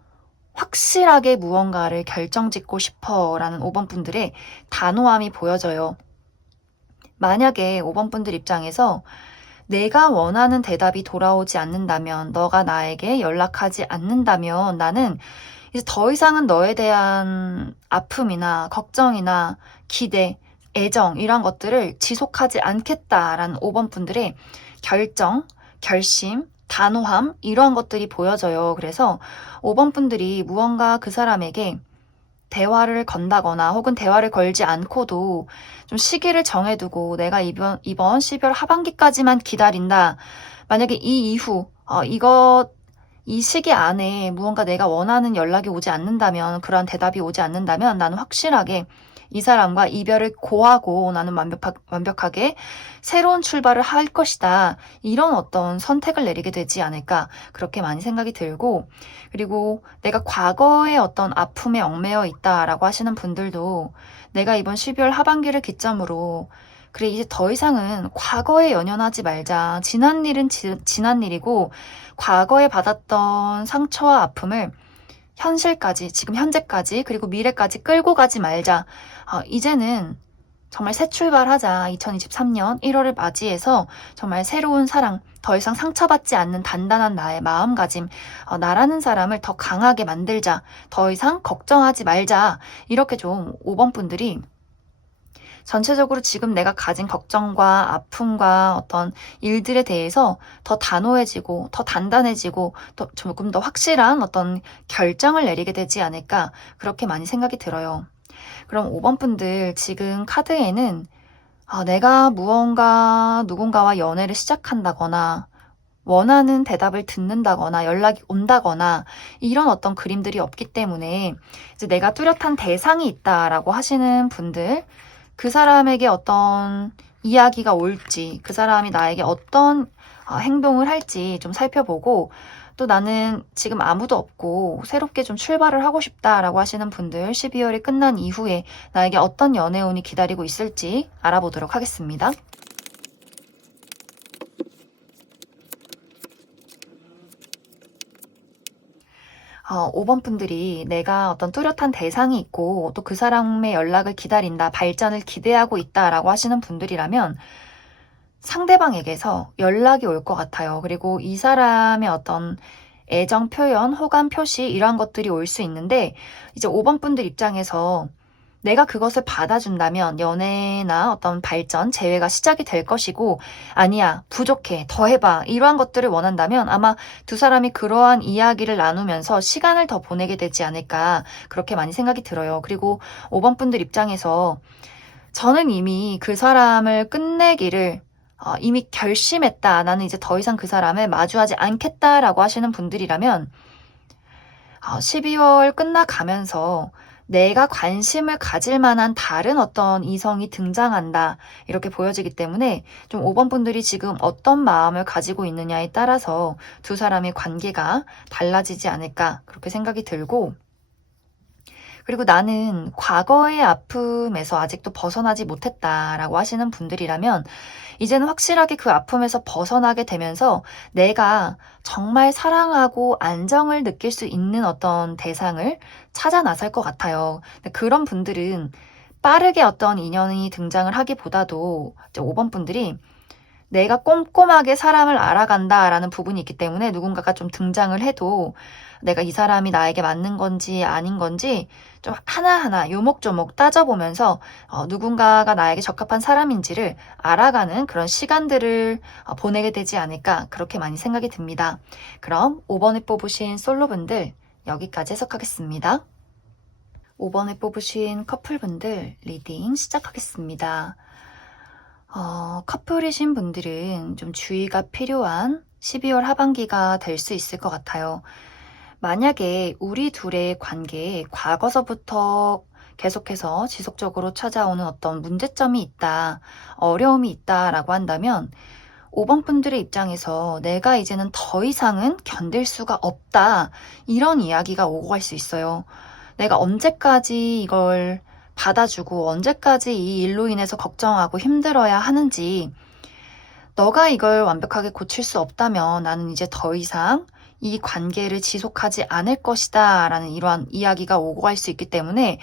확실하게 무언가를 결정짓고 싶어 라는 5번 분들의 단호함이 보여져요. 만약에 5번 분들 입장에서 내가 원하는 대답이 돌아오지 않는다면, 너가 나에게 연락하지 않는다면 나는 이제 더 이상은 너에 대한 아픔이나 걱정이나 기대, 애정 이런 것들을 지속하지 않겠다라는 5번 분들의 결정, 결심, 단호함 이러한 것들이 보여져요. 그래서 5번 분들이 무언가 그 사람에게 대화를 건다거나 혹은 대화를 걸지 않고도 좀 시기를 정해두고 내가 이번 12월 하반기까지만 기다린다. 만약에 이 이후 이 시기 안에 무언가 내가 원하는 연락이 오지 않는다면, 그러한 대답이 오지 않는다면 나는 확실하게 이 사람과 이별을 고하고 나는 완벽하게 새로운 출발을 할 것이다. 이런 어떤 선택을 내리게 되지 않을까 그렇게 많이 생각이 들고, 그리고 내가 과거에 어떤 아픔에 얽매여 있다라고 하시는 분들도 내가 이번 12월 하반기를 기점으로 그래 이제 더 이상은 과거에 연연하지 말자. 지난 일은 지난 일이고 과거에 받았던 상처와 아픔을 현실까지, 지금 현재까지, 그리고 미래까지 끌고 가지 말자. 이제는 정말 새 출발하자. 2023년 1월을 맞이해서 정말 새로운 사랑, 더 이상 상처받지 않는 단단한 나의 마음가짐, 나라는 사람을 더 강하게 만들자. 더 이상 걱정하지 말자. 이렇게 좀 5번 분들이 전체적으로 지금 내가 가진 걱정과 아픔과 어떤 일들에 대해서 더 단호해지고 더 단단해지고 더 조금 더 확실한 어떤 결정을 내리게 되지 않을까 그렇게 많이 생각이 들어요. 그럼 5번 분들 지금 카드에는 내가 무언가 누군가와 연애를 시작한다거나 원하는 대답을 듣는다거나 연락이 온다거나 이런 어떤 그림들이 없기 때문에 이제 내가 뚜렷한 대상이 있다라고 하시는 분들, 그 사람에게 어떤 이야기가 올지, 그 사람이 나에게 어떤 행동을 할지 좀 살펴보고, 또 나는 지금 아무도 없고 새롭게 좀 출발을 하고 싶다라고 하시는 분들, 12월이 끝난 이후에 나에게 어떤 연애운이 기다리고 있을지 알아보도록 하겠습니다. 5번 분들이 내가 어떤 뚜렷한 대상이 있고 또 그 사람의 연락을 기다린다, 발전을 기대하고 있다라고 하시는 분들이라면 상대방에게서 연락이 올 것 같아요. 그리고 이 사람의 어떤 애정 표현, 호감 표시 이러한 것들이 올 수 있는데, 이제 5번 분들 입장에서 내가 그것을 받아준다면 연애나 어떤 발전, 재회가 시작이 될 것이고, 아니야, 부족해, 더 해봐, 이러한 것들을 원한다면 아마 두 사람이 그러한 이야기를 나누면서 시간을 더 보내게 되지 않을까, 그렇게 많이 생각이 들어요. 그리고 5번 분들 입장에서 저는 이미 그 사람을 끝내기를 이미 결심했다. 나는 이제 더 이상 그 사람을 마주하지 않겠다라고 하시는 분들이라면 12월 끝나가면서 내가 관심을 가질 만한 다른 어떤 이성이 등장한다. 이렇게 보여지기 때문에 좀 5번 분들이 지금 어떤 마음을 가지고 있느냐에 따라서 두 사람의 관계가 달라지지 않을까 그렇게 생각이 들고, 그리고 나는 과거의 아픔에서 아직도 벗어나지 못했다라고 하시는 분들이라면 이제는 확실하게 그 아픔에서 벗어나게 되면서 내가 정말 사랑하고 안정을 느낄 수 있는 어떤 대상을 찾아 나설 것 같아요. 근데 그런 분들은 빠르게 어떤 인연이 등장을 하기보다도 이제 5번 분들이 내가 꼼꼼하게 사람을 알아간다라는 부분이 있기 때문에 누군가가 좀 등장을 해도 내가 이 사람이 나에게 맞는 건지 아닌 건지 좀 하나하나 요목조목 따져보면서 누군가가 나에게 적합한 사람인지를 알아가는 그런 시간들을 보내게 되지 않을까 그렇게 많이 생각이 듭니다. 그럼 5번에 뽑으신 솔로분들 여기까지 해석하겠습니다. 5번에 뽑으신 커플분들 리딩 시작하겠습니다. 커플이신 분들은 좀 주의가 필요한 12월 하반기가 될 수 있을 것 같아요. 만약에 우리 둘의 관계에 과거서부터 계속해서 지속적으로 찾아오는 어떤 문제점이 있다, 어려움이 있다라고 한다면 5번 분들의 입장에서 내가 이제는 더 이상은 견딜 수가 없다, 이런 이야기가 오고 갈 수 있어요. 내가 언제까지 이걸 받아주고 언제까지 이 일로 인해서 걱정하고 힘들어야 하는지, 너가 이걸 완벽하게 고칠 수 없다면 나는 이제 더 이상 이 관계를 지속하지 않을 것이다 라는 이러한 이야기가 오고 갈 수 있기 때문에,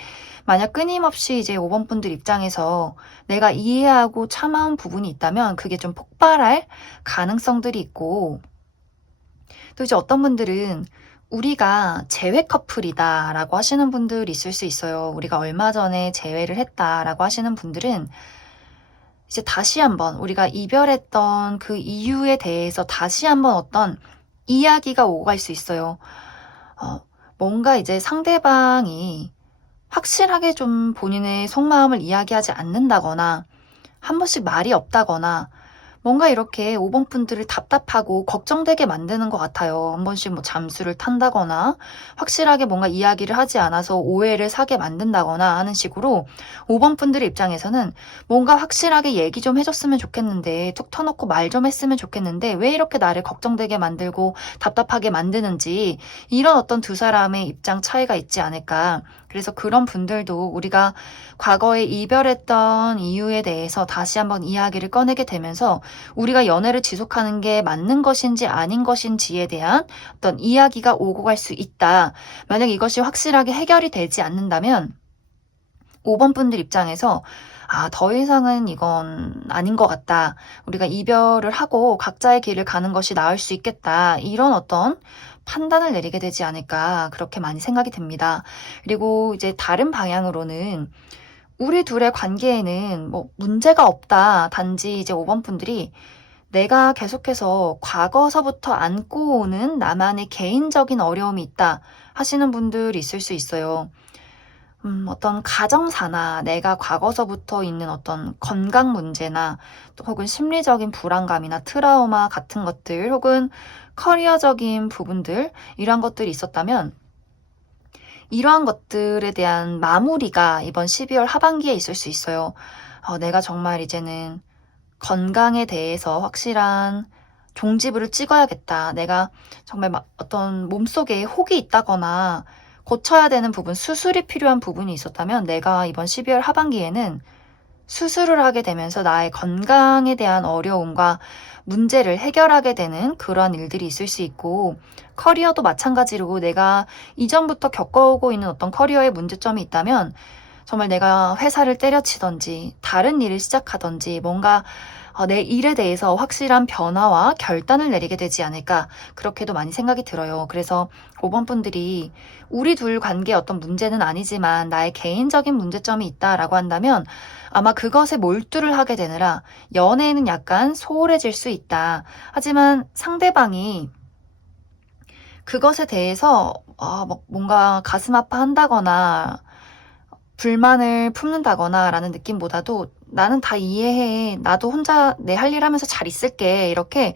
만약 끊임없이 이제 5번 분들 입장에서 내가 이해하고 참아온 부분이 있다면 그게 좀 폭발할 가능성들이 있고, 또 이제 어떤 분들은 우리가 재회 커플이다라고 하시는 분들이 있을 수 있어요. 우리가 얼마 전에 재회를 했다라고 하시는 분들은 이제 다시 한번 우리가 이별했던 그 이유에 대해서 다시 한번 어떤 이야기가 오고 갈 수 있어요. 뭔가 이제 상대방이 확실하게 좀 본인의 속마음을 이야기하지 않는다거나 한 번씩 말이 없다거나 뭔가 이렇게 5번 분들을 답답하고 걱정되게 만드는 것 같아요. 한 번씩 뭐 잠수를 탄다거나 확실하게 뭔가 이야기를 하지 않아서 오해를 사게 만든다거나 하는 식으로 5번 분들의 입장에서는 뭔가 확실하게 얘기 좀 해줬으면 좋겠는데, 툭 터놓고 말 좀 했으면 좋겠는데 왜 이렇게 나를 걱정되게 만들고 답답하게 만드는지, 이런 어떤 두 사람의 입장 차이가 있지 않을까. 그래서 그런 분들도 우리가 과거에 이별했던 이유에 대해서 다시 한번 이야기를 꺼내게 되면서 우리가 연애를 지속하는 게 맞는 것인지 아닌 것인지에 대한 어떤 이야기가 오고 갈 수 있다. 만약 이것이 확실하게 해결이 되지 않는다면 5번 분들 입장에서 더 이상은 이건 아닌 것 같다. 우리가 이별을 하고 각자의 길을 가는 것이 나을 수 있겠다. 이런 어떤 판단을 내리게 되지 않을까 그렇게 많이 생각이 듭니다. 그리고 이제 다른 방향으로는 우리 둘의 관계에는 뭐 문제가 없다. 단지 이제 5번 분들이 내가 계속해서 과거서부터 안고 오는 나만의 개인적인 어려움이 있다 하시는 분들이 있을 수 있어요. 어떤 가정사나 내가 과거서부터 있는 어떤 건강 문제나 또 혹은 심리적인 불안감이나 트라우마 같은 것들, 혹은 커리어적인 부분들, 이러한 것들이 있었다면 이러한 것들에 대한 마무리가 이번 12월 하반기에 있을 수 있어요. 내가 정말 이제는 건강에 대해서 확실한 종지부를 찍어야겠다. 내가 정말 어떤 몸속에 혹이 있다거나 고쳐야 되는 부분, 수술이 필요한 부분이 있었다면 내가 이번 12월 하반기에는 수술을 하게 되면서 나의 건강에 대한 어려움과 문제를 해결하게 되는 그러한 일들이 있을 수 있고, 커리어도 마찬가지로 내가 이전부터 겪어오고 있는 어떤 커리어의 문제점이 있다면 정말 내가 회사를 때려치던지 다른 일을 시작하던지 뭔가 내 일에 대해서 확실한 변화와 결단을 내리게 되지 않을까 그렇게도 많이 생각이 들어요. 그래서 5번 분들이 우리 둘 관계에 어떤 문제는 아니지만 나의 개인적인 문제점이 있다라고 한다면 아마 그것에 몰두를 하게 되느라 연애에는 약간 소홀해질 수 있다. 하지만 상대방이 그것에 대해서 뭔가 가슴 아파한다거나 불만을 품는다거나 라는 느낌보다도 나는 다 이해해. 나도 혼자 내 할 일 하면서 잘 있을게. 이렇게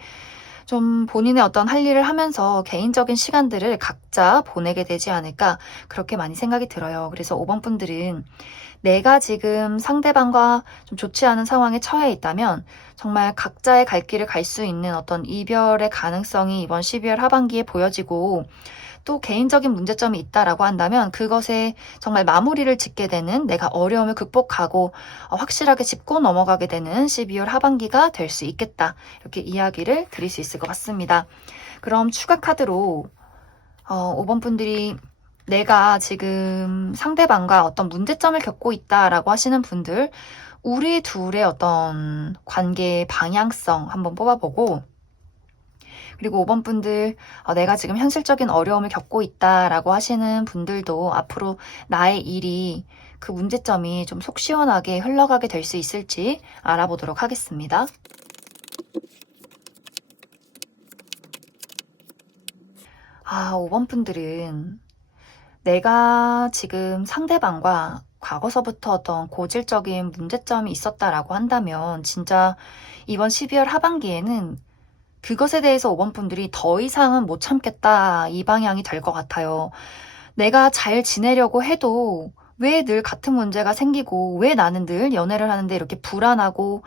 좀 본인의 어떤 할 일을 하면서 개인적인 시간들을 각자 보내게 되지 않을까 그렇게 많이 생각이 들어요. 그래서 5번 분들은 내가 지금 상대방과 좀 좋지 않은 상황에 처해 있다면 정말 각자의 갈 길을 갈 수 있는 어떤 이별의 가능성이 이번 12월 하반기에 보여지고 또 개인적인 문제점이 있다라고 한다면 그것에 정말 마무리를 짓게 되는 내가 어려움을 극복하고 확실하게 짚고 넘어가게 되는 12월 하반기가 될 수 있겠다. 이렇게 이야기를 드릴 수 있을 것 같습니다. 그럼 추가 카드로 5번 분들이 내가 지금 상대방과 어떤 문제점을 겪고 있다라고 하시는 분들 우리 둘의 어떤 관계의 방향성 한번 뽑아보고 그리고 5번 분들 내가 지금 현실적인 어려움을 겪고 있다라고 하시는 분들도 앞으로 나의 일이 그 문제점이 좀 속 시원하게 흘러가게 될 수 있을지 알아보도록 하겠습니다. 5번 분들은 내가 지금 상대방과 과거서부터 어떤 고질적인 문제점이 있었다라고 한다면 진짜 이번 12월 하반기에는 그것에 대해서 5번 분들이 더 이상은 못 참겠다 이 방향이 될 것 같아요. 내가 잘 지내려고 해도 왜 늘 같은 문제가 생기고 왜 나는 늘 연애를 하는데 이렇게 불안하고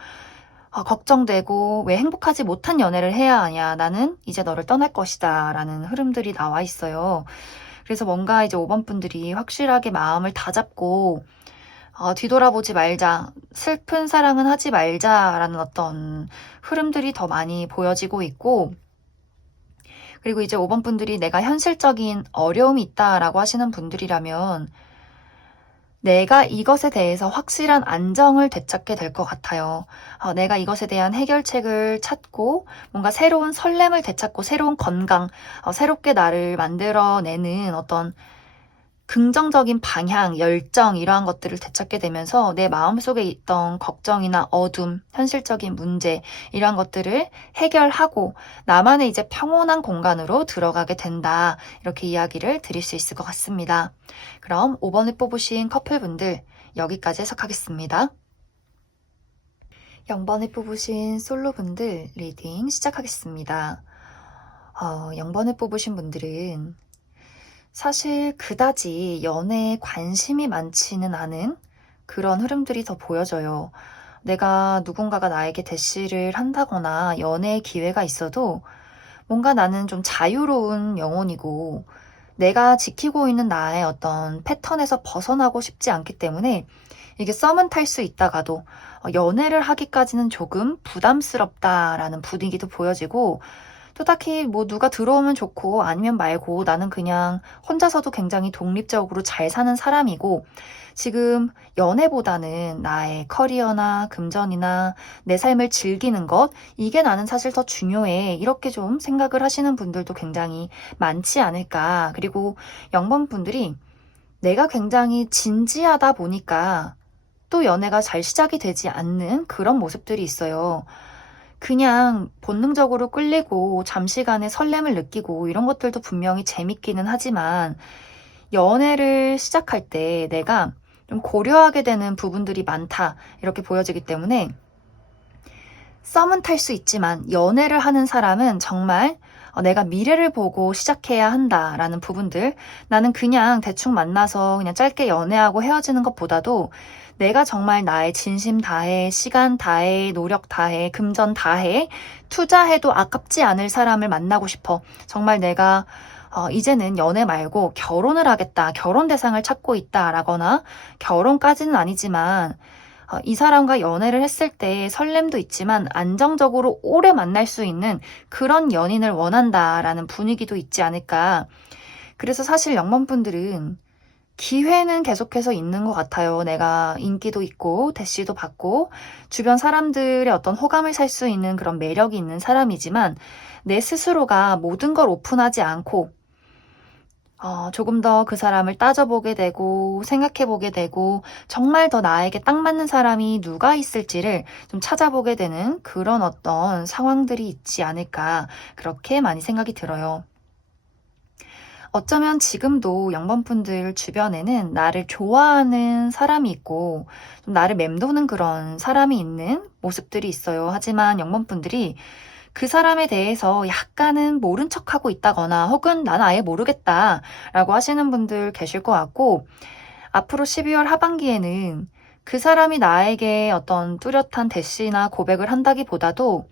걱정되고 왜 행복하지 못한 연애를 해야 하냐. 나는 이제 너를 떠날 것이다 라는 흐름들이 나와 있어요. 그래서 뭔가 이제 5번 분들이 확실하게 마음을 다잡고 뒤돌아보지 말자, 슬픈 사랑은 하지 말자라는 어떤 흐름들이 더 많이 보여지고 있고 그리고 이제 5번 분들이 내가 현실적인 어려움이 있다라고 하시는 분들이라면 내가 이것에 대해서 확실한 안정을 되찾게 될 것 같아요. 내가 이것에 대한 해결책을 찾고 뭔가 새로운 설렘을 되찾고 새로운 건강, 새롭게 나를 만들어내는 어떤 긍정적인 방향, 열정 이러한 것들을 되찾게 되면서 내 마음속에 있던 걱정이나 어둠, 현실적인 문제 이러한 것들을 해결하고 나만의 이제 평온한 공간으로 들어가게 된다. 이렇게 이야기를 드릴 수 있을 것 같습니다. 그럼 5번을 뽑으신 커플분들 여기까지 해석하겠습니다. 0번을 뽑으신 솔로분들 리딩 시작하겠습니다. 0번을 뽑으신 분들은 사실 그다지 연애에 관심이 많지는 않은 그런 흐름들이 더 보여져요. 내가 누군가가 나에게 대시를 한다거나 연애의 기회가 있어도 뭔가 나는 좀 자유로운 영혼이고 내가 지키고 있는 나의 어떤 패턴에서 벗어나고 싶지 않기 때문에 이게 썸은 탈 수 있다가도 연애를 하기까지는 조금 부담스럽다라는 분위기도 보여지고 또 딱히 뭐 누가 들어오면 좋고 아니면 말고 나는 그냥 혼자서도 굉장히 독립적으로 잘 사는 사람이고 지금 연애보다는 나의 커리어나 금전이나 내 삶을 즐기는 것 이게 나는 사실 더 중요해 이렇게 좀 생각을 하시는 분들도 굉장히 많지 않을까. 그리고 0번 분들이 내가 굉장히 진지하다 보니까 또 연애가 잘 시작이 되지 않는 그런 모습들이 있어요. 그냥 본능적으로 끌리고 잠시간의 설렘을 느끼고 이런 것들도 분명히 재밌기는 하지만 연애를 시작할 때 내가 좀 고려하게 되는 부분들이 많다 이렇게 보여지기 때문에 썸은 탈 수 있지만 연애를 하는 사람은 정말 내가 미래를 보고 시작해야 한다라는 부분들 나는 그냥 대충 만나서 그냥 짧게 연애하고 헤어지는 것보다도 내가 정말 나의 진심 다해, 시간 다해, 노력 다해, 금전 다해 투자해도 아깝지 않을 사람을 만나고 싶어. 정말 내가 이제는 연애 말고 결혼을 하겠다, 결혼 대상을 찾고 있다라거나 결혼까지는 아니지만 이 사람과 연애를 했을 때 설렘도 있지만 안정적으로 오래 만날 수 있는 그런 연인을 원한다라는 분위기도 있지 않을까. 그래서 사실 0번 분들은 기회는 계속해서 있는 것 같아요. 내가 인기도 있고 대시도 받고 주변 사람들의 어떤 호감을 살 수 있는 그런 매력이 있는 사람이지만 내 스스로가 모든 걸 오픈하지 않고 조금 더 그 사람을 따져보게 되고 생각해보게 되고 정말 더 나에게 딱 맞는 사람이 누가 있을지를 좀 찾아보게 되는 그런 어떤 상황들이 있지 않을까 그렇게 많이 생각이 들어요. 어쩌면 지금도 0번분들 주변에는 나를 좋아하는 사람이 있고 좀 나를 맴도는 그런 사람이 있는 모습들이 있어요. 하지만 0번분들이 그 사람에 대해서 약간은 모른 척하고 있다거나 혹은 나는 아예 모르겠다라고 하시는 분들 계실 것 같고, 앞으로 12월 하반기에는 그 사람이 나에게 어떤 뚜렷한 대시나 고백을 한다기보다도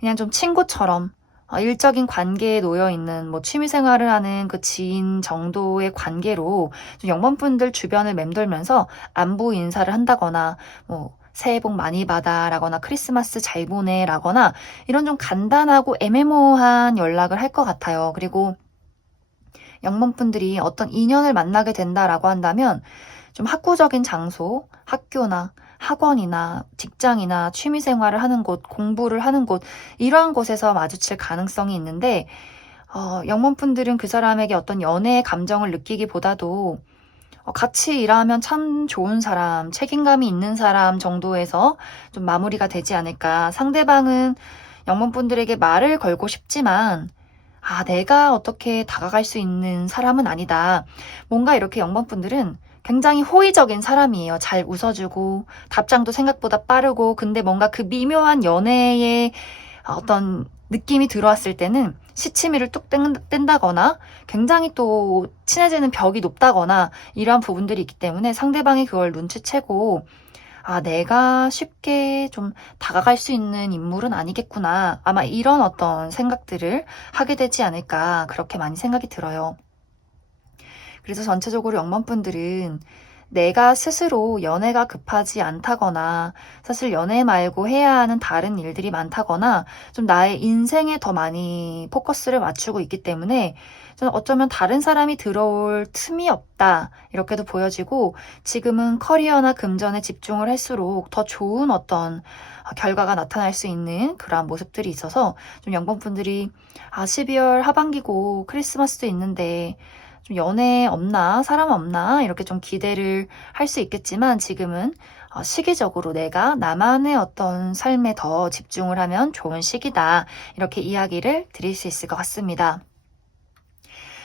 그냥 좀 친구처럼 일적인 관계에 놓여 있는 뭐 취미 생활을 하는 그 지인 정도의 관계로 좀 0번분들 주변을 맴돌면서 안부 인사를 한다거나 뭐 새해 복 많이 받아라거나 크리스마스 잘 보내라거나 이런 좀 간단하고 애매모호한 연락을 할 것 같아요. 그리고 0번분들이 어떤 인연을 만나게 된다라고 한다면 좀 학구적인 장소, 학교나 학원이나 직장이나 취미 생활을 하는 곳, 공부를 하는 곳, 이러한 곳에서 마주칠 가능성이 있는데, 0번분들은 그 사람에게 어떤 연애의 감정을 느끼기보다도 같이 일하면 참 좋은 사람, 책임감이 있는 사람 정도에서 좀 마무리가 되지 않을까. 상대방은 0번분들에게 말을 걸고 싶지만, 내가 어떻게 다가갈 수 있는 사람은 아니다. 뭔가 이렇게 0번분들은 굉장히 호의적인 사람이에요. 잘 웃어주고, 답장도 생각보다 빠르고, 근데 뭔가 그 미묘한 연애의 어떤 느낌이 들어왔을 때는 시치미를 뚝 뗀다거나 굉장히 또 친해지는 벽이 높다거나 이러한 부분들이 있기 때문에 상대방이 그걸 눈치채고 내가 쉽게 좀 다가갈 수 있는 인물은 아니겠구나. 아마 이런 어떤 생각들을 하게 되지 않을까. 그렇게 많이 생각이 들어요. 그래서 전체적으로 0번분들은 내가 스스로 연애가 급하지 않다거나 사실 연애 말고 해야 하는 다른 일들이 많다거나 좀 나의 인생에 더 많이 포커스를 맞추고 있기 때문에 저는 어쩌면 다른 사람이 들어올 틈이 없다 이렇게도 보여지고, 지금은 커리어나 금전에 집중을 할수록 더 좋은 어떤 결과가 나타날 수 있는 그러한 모습들이 있어서 좀 0번분들이 12월 하반기고 크리스마스도 있는데 좀 연애 없나, 사람 없나 이렇게 좀 기대를 할 수 있겠지만, 지금은 시기적으로 내가 나만의 어떤 삶에 더 집중을 하면 좋은 시기다, 이렇게 이야기를 드릴 수 있을 것 같습니다.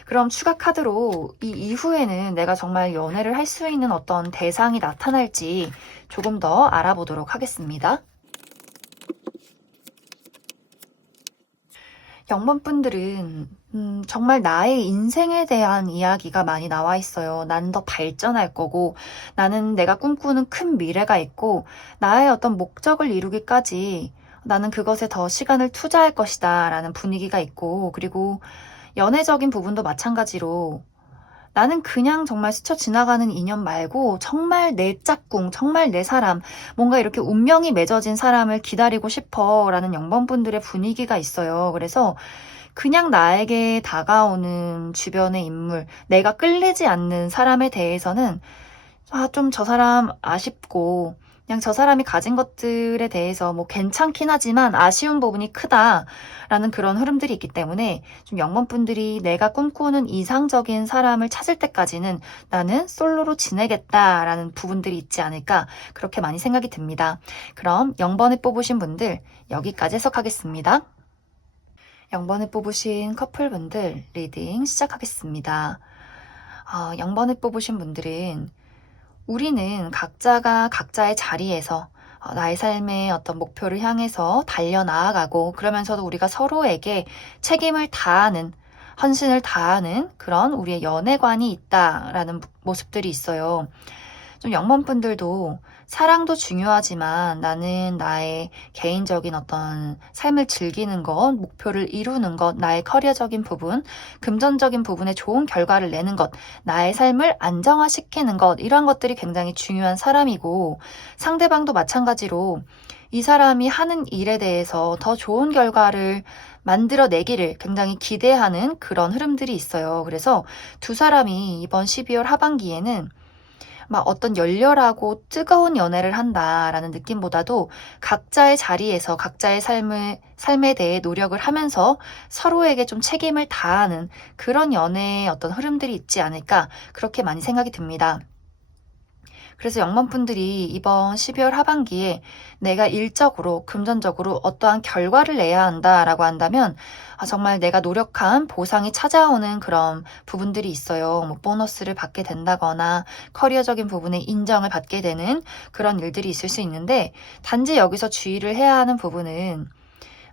그럼 추가 카드로 이 이후에는 내가 정말 연애를 할 수 있는 어떤 대상이 나타날지 조금 더 알아보도록 하겠습니다. 0번분들은 정말 나의 인생에 대한 이야기가 많이 나와 있어요. 나는 더 발전할 거고, 나는 내가 꿈꾸는 큰 미래가 있고, 나의 어떤 목적을 이루기까지 나는 그것에 더 시간을 투자할 것이다 라는 분위기가 있고, 그리고 연애적인 부분도 마찬가지로 나는 그냥 정말 스쳐 지나가는 인연 말고 정말 내 짝꿍, 정말 내 사람, 뭔가 이렇게 운명이 맺어진 사람을 기다리고 싶어 라는 0번분들의 분위기가 있어요. 그래서 그냥 나에게 다가오는 주변의 인물, 내가 끌리지 않는 사람에 대해서는 좀 저 사람 아쉽고, 그냥 저 사람이 가진 것들에 대해서 뭐 괜찮긴 하지만 아쉬운 부분이 크다라는 그런 흐름들이 있기 때문에 좀 0번분들이 내가 꿈꾸는 이상적인 사람을 찾을 때까지는 나는 솔로로 지내겠다라는 부분들이 있지 않을까, 그렇게 많이 생각이 듭니다. 그럼 0번을 뽑으신 분들 여기까지 해석하겠습니다. 0번을 뽑으신 커플분들 리딩 시작하겠습니다. 0번을 뽑으신 분들은 우리는 각자가 각자의 자리에서 나의 삶의 어떤 목표를 향해서 달려나아가고, 그러면서도 우리가 서로에게 책임을 다하는, 헌신을 다하는 그런 우리의 연애관이 있다라는 모습들이 있어요. 좀 0번분들도 사랑도 중요하지만 나는 나의 개인적인 어떤 삶을 즐기는 것, 목표를 이루는 것, 나의 커리어적인 부분, 금전적인 부분에 좋은 결과를 내는 것, 나의 삶을 안정화시키는 것, 이런 것들이 굉장히 중요한 사람이고, 상대방도 마찬가지로 이 사람이 하는 일에 대해서 더 좋은 결과를 만들어내기를 굉장히 기대하는 그런 흐름들이 있어요. 그래서 두 사람이 이번 12월 하반기에는 막 어떤 열렬하고 뜨거운 연애를 한다라는 느낌보다도 각자의 자리에서 각자의 삶에 대해 노력을 하면서 서로에게 좀 책임을 다하는 그런 연애의 어떤 흐름들이 있지 않을까, 그렇게 많이 생각이 듭니다. 그래서 영범분들이 이번 12월 하반기에 내가 일적으로, 금전적으로 어떠한 결과를 내야 한다라고 한다면 정말 내가 노력한 보상이 찾아오는 그런 부분들이 있어요. 뭐 보너스를 받게 된다거나 커리어적인 부분에 인정을 받게 되는 그런 일들이 있을 수 있는데, 단지 여기서 주의를 해야 하는 부분은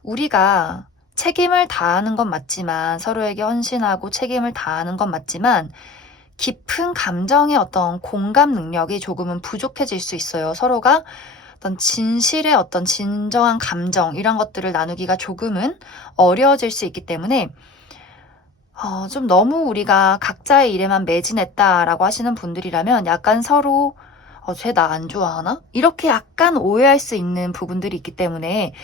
우리가 책임을 다하는 건 맞지만, 서로에게 헌신하고 책임을 다하는 건 맞지만 깊은 감정의 어떤 공감 능력이 조금은 부족해질 수 있어요. 서로가 어떤 진실의 어떤 진정한 감정 이런 것들을 나누기가 조금은 어려워질 수 있기 때문에 좀 너무 우리가 각자의 일에만 매진했다라고 하시는 분들이라면 약간 서로 쟤 나 안 좋아하나? 이렇게 약간 오해할 수 있는 부분들이 있기 때문에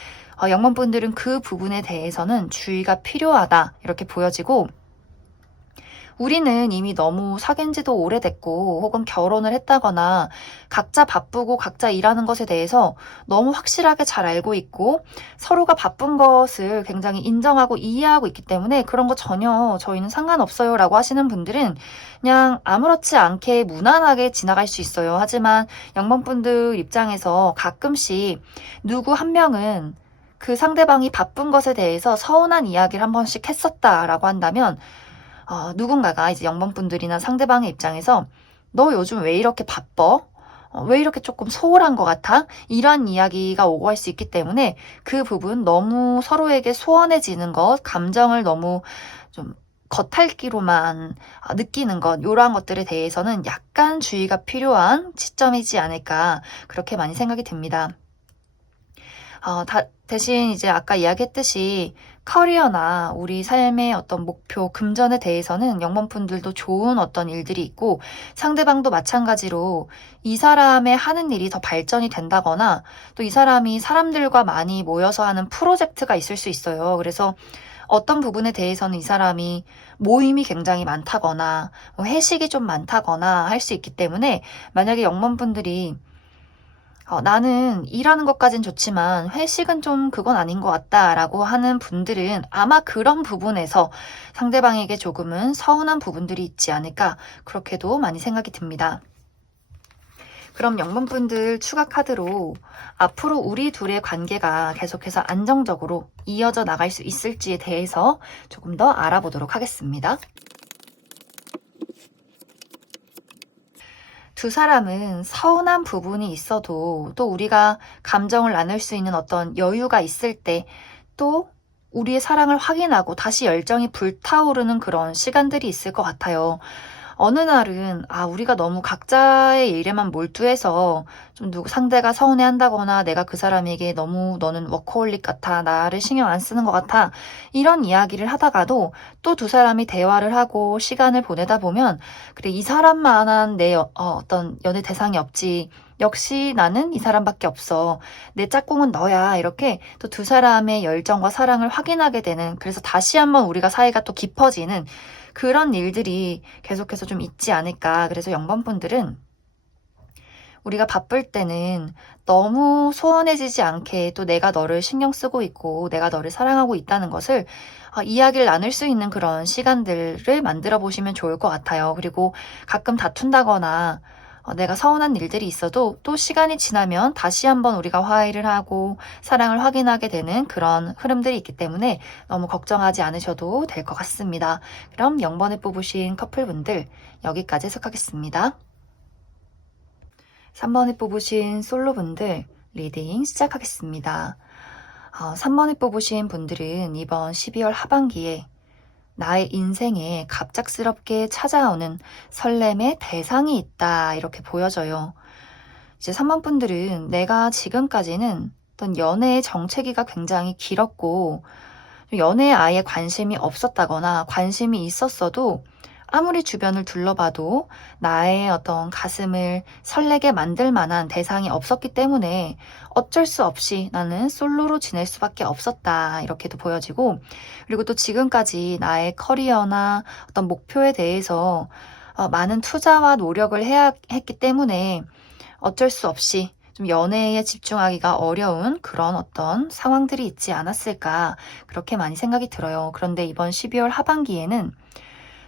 영문분들은 그 부분에 대해서는 주의가 필요하다 이렇게 보여지고, 우리는 이미 너무 사귄 지도 오래됐고 혹은 결혼을 했다거나 각자 바쁘고 각자 일하는 것에 대해서 너무 확실하게 잘 알고 있고 서로가 바쁜 것을 굉장히 인정하고 이해하고 있기 때문에 그런 거 전혀 저희는 상관없어요 라고 하시는 분들은 그냥 아무렇지 않게 무난하게 지나갈 수 있어요. 하지만 영범분들 입장에서 가끔씩 누구 한 명은 그 상대방이 바쁜 것에 대해서 서운한 이야기를 한 번씩 했었다라고 한다면 누군가가 이제 영범분들이나 상대방의 입장에서 너 요즘 왜 이렇게 바빠? 왜 이렇게 조금 소홀한 것 같아? 이런 이야기가 오고 할 수 있기 때문에 그 부분 너무 서로에게 소원해지는 것, 감정을 너무 좀 겉핥기로만 느끼는 것, 이러한 것들에 대해서는 약간 주의가 필요한 시점이지 않을까 그렇게 많이 생각이 듭니다. 대신 이제 아까 이야기했듯이 커리어나 우리 삶의 어떤 목표, 금전에 대해서는 영범분들도 좋은 어떤 일들이 있고 상대방도 마찬가지로 이 사람의 하는 일이 더 발전이 된다거나 또 이 사람이 사람들과 많이 모여서 하는 프로젝트가 있을 수 있어요. 그래서 어떤 부분에 대해서는 이 사람이 모임이 굉장히 많다거나 회식이 좀 많다거나 할 수 있기 때문에 만약에 영범분들이 나는 일하는 것까진 좋지만 회식은 좀 그건 아닌 것 같다라고 하는 분들은 아마 그런 부분에서 상대방에게 조금은 서운한 부분들이 있지 않을까 그렇게도 많이 생각이 듭니다. 그럼 영문분들 추가 카드로 앞으로 우리 둘의 관계가 계속해서 안정적으로 이어져 나갈 수 있을지에 대해서 조금 더 알아보도록 하겠습니다. 두 사람은 서운한 부분이 있어도 또 우리가 감정을 나눌 수 있는 어떤 여유가 있을 때 또 우리의 사랑을 확인하고 다시 열정이 불타오르는 그런 시간들이 있을 것 같아요. 어느 날은 우리가 너무 각자의 일에만 몰두해서 좀 누구 상대가 서운해한다거나 내가 그 사람에게 너무 너는 워커홀릭 같아, 나를 신경 안 쓰는 것 같아 이런 이야기를 하다가도 또 두 사람이 대화를 하고 시간을 보내다 보면 그래 이 사람만한 내 어떤 연애 대상이 없지, 역시 나는 이 사람밖에 없어, 내 짝꿍은 너야, 이렇게 또 두 사람의 열정과 사랑을 확인하게 되는, 그래서 다시 한번 우리가 사이가 또 깊어지는 그런 일들이 계속해서 좀 있지 않을까. 그래서 영범분들은 우리가 바쁠 때는 너무 소원해지지 않게 또 내가 너를 신경 쓰고 있고 내가 너를 사랑하고 있다는 것을 이야기를 나눌 수 있는 그런 시간들을 만들어 보시면 좋을 것 같아요. 그리고 가끔 다툰다거나 내가 서운한 일들이 있어도 또 시간이 지나면 다시 한번 우리가 화해를 하고 사랑을 확인하게 되는 그런 흐름들이 있기 때문에 너무 걱정하지 않으셔도 될 것 같습니다. 그럼 0번을 뽑으신 커플분들 여기까지 해석하겠습니다. 3번을 뽑으신 솔로분들 리딩 시작하겠습니다. 3번을 뽑으신 분들은 이번 12월 하반기에 나의 인생에 갑작스럽게 찾아오는 설렘의 대상이 있다 이렇게 보여져요. 이제 3번 분들은 내가 지금까지는 어떤 연애의 정체기가 굉장히 길었고 연애에 아예 관심이 없었다거나 관심이 있었어도 아무리 주변을 둘러봐도 나의 어떤 가슴을 설레게 만들 만한 대상이 없었기 때문에 어쩔 수 없이 나는 솔로로 지낼 수밖에 없었다 이렇게도 보여지고, 그리고 또 지금까지 나의 커리어나 어떤 목표에 대해서 많은 투자와 노력을 해야 했기 때문에 어쩔 수 없이 좀 연애에 집중하기가 어려운 그런 어떤 상황들이 있지 않았을까 그렇게 많이 생각이 들어요. 그런데 이번 12월 하반기에는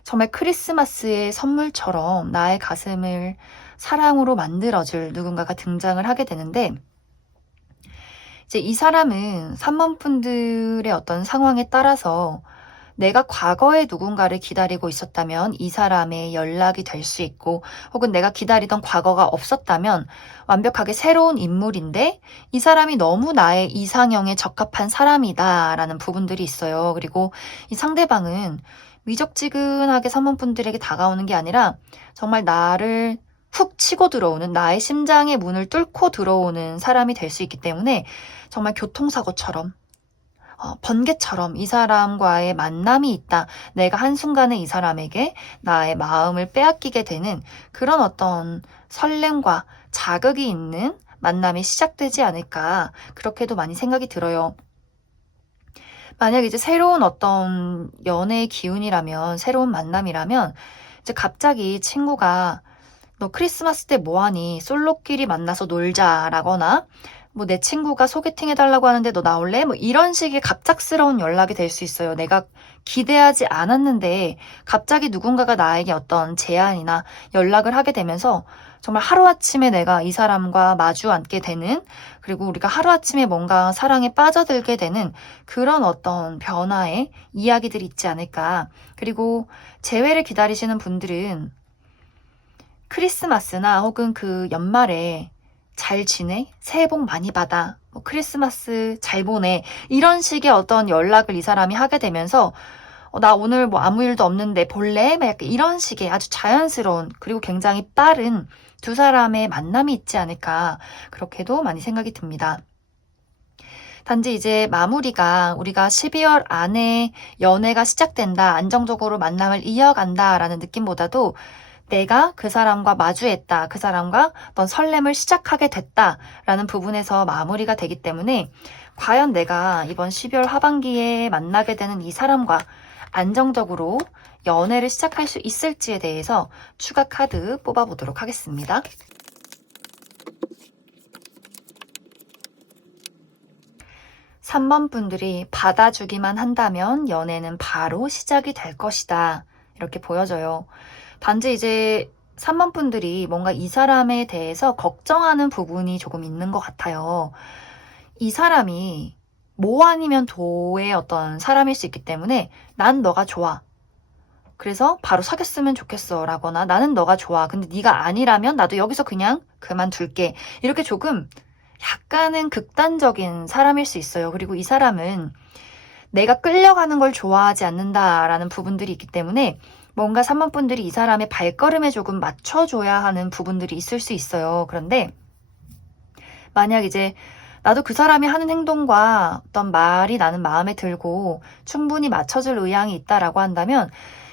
정말 크리스마스의 선물처럼 나의 가슴을 사랑으로 만들어줄 누군가가 등장을 하게 되는데, 이제 이 사람은 3번 분들의 어떤 상황에 따라서 내가 과거에 누군가를 기다리고 있었다면 이 사람의 연락이 될 수 있고, 혹은 내가 기다리던 과거가 없었다면 완벽하게 새로운 인물인데 이 사람이 너무 나의 이상형에 적합한 사람이다라는 부분들이 있어요. 그리고 이 상대방은 미적지근하게 3번 분들에게 다가오는 게 아니라 정말 나를 훅 치고 들어오는, 나의 심장의 문을 뚫고 들어오는 사람이 될 수 있기 때문에 정말 교통사고처럼, 번개처럼 이 사람과의 만남이 있다. 내가 한순간에 이 사람에게 나의 마음을 빼앗기게 되는 그런 어떤 설렘과 자극이 있는 만남이 시작되지 않을까. 그렇게도 많이 생각이 들어요. 만약 이제 새로운 어떤 연애의 기운이라면, 새로운 만남이라면, 이제 갑자기 친구가 너 크리스마스 때 뭐하니? 솔로끼리 만나서 놀자라거나, 뭐 내 친구가 소개팅 해달라고 하는데 너 나올래? 뭐 이런 식의 갑작스러운 연락이 될 수 있어요. 내가 기대하지 않았는데 갑자기 누군가가 나에게 어떤 제안이나 연락을 하게 되면서 정말 하루아침에 내가 이 사람과 마주 앉게 되는, 그리고 우리가 하루아침에 뭔가 사랑에 빠져들게 되는 그런 어떤 변화의 이야기들이 있지 않을까. 그리고 재회를 기다리시는 분들은 크리스마스나 혹은 그 연말에 잘 지내? 새해 복 많이 받아. 뭐 크리스마스 잘 보내. 이런 식의 어떤 연락을 이 사람이 하게 되면서 나 오늘 뭐 아무 일도 없는데 볼래? 막 약간 이런 식의 아주 자연스러운, 그리고 굉장히 빠른 두 사람의 만남이 있지 않을까. 그렇게도 많이 생각이 듭니다. 단지 이제 마무리가 우리가 12월 안에 연애가 시작된다, 안정적으로 만남을 이어간다라는 느낌보다도 내가 그 사람과 마주했다, 그 사람과 어떤 설렘을 시작하게 됐다라는 부분에서 마무리가 되기 때문에 과연 내가 이번 12월 하반기에 만나게 되는 이 사람과 안정적으로 연애를 시작할 수 있을지에 대해서 추가 카드 뽑아보도록 하겠습니다. 3번 분들이 받아주기만 한다면 연애는 바로 시작이 될 것이다. 이렇게 보여져요. 단지 이제 3번 분들이 뭔가 이 사람에 대해서 걱정하는 부분이 조금 있는 것 같아요. 이 사람이 뭐 아니면 도의 어떤 사람일 수 있기 때문에 난 너가 좋아. 그래서 바로 사귀었으면 좋겠어 라거나 나는 너가 좋아. 근데 네가 아니라면 나도 여기서 그냥 그만둘게. 이렇게 조금 약간은 극단적인 사람일 수 있어요. 그리고 이 사람은 내가 끌려가는 걸 좋아하지 않는다라는 부분들이 있기 때문에 뭔가 3번 분들이 이 사람의 발걸음에 조금 맞춰줘야 하는 부분들이 있을 수 있어요. 그런데 만약 이제 나도 그 사람이 하는 행동과 어떤 말이 나는 마음에 들고 충분히 맞춰줄 의향이 있다라고 한다면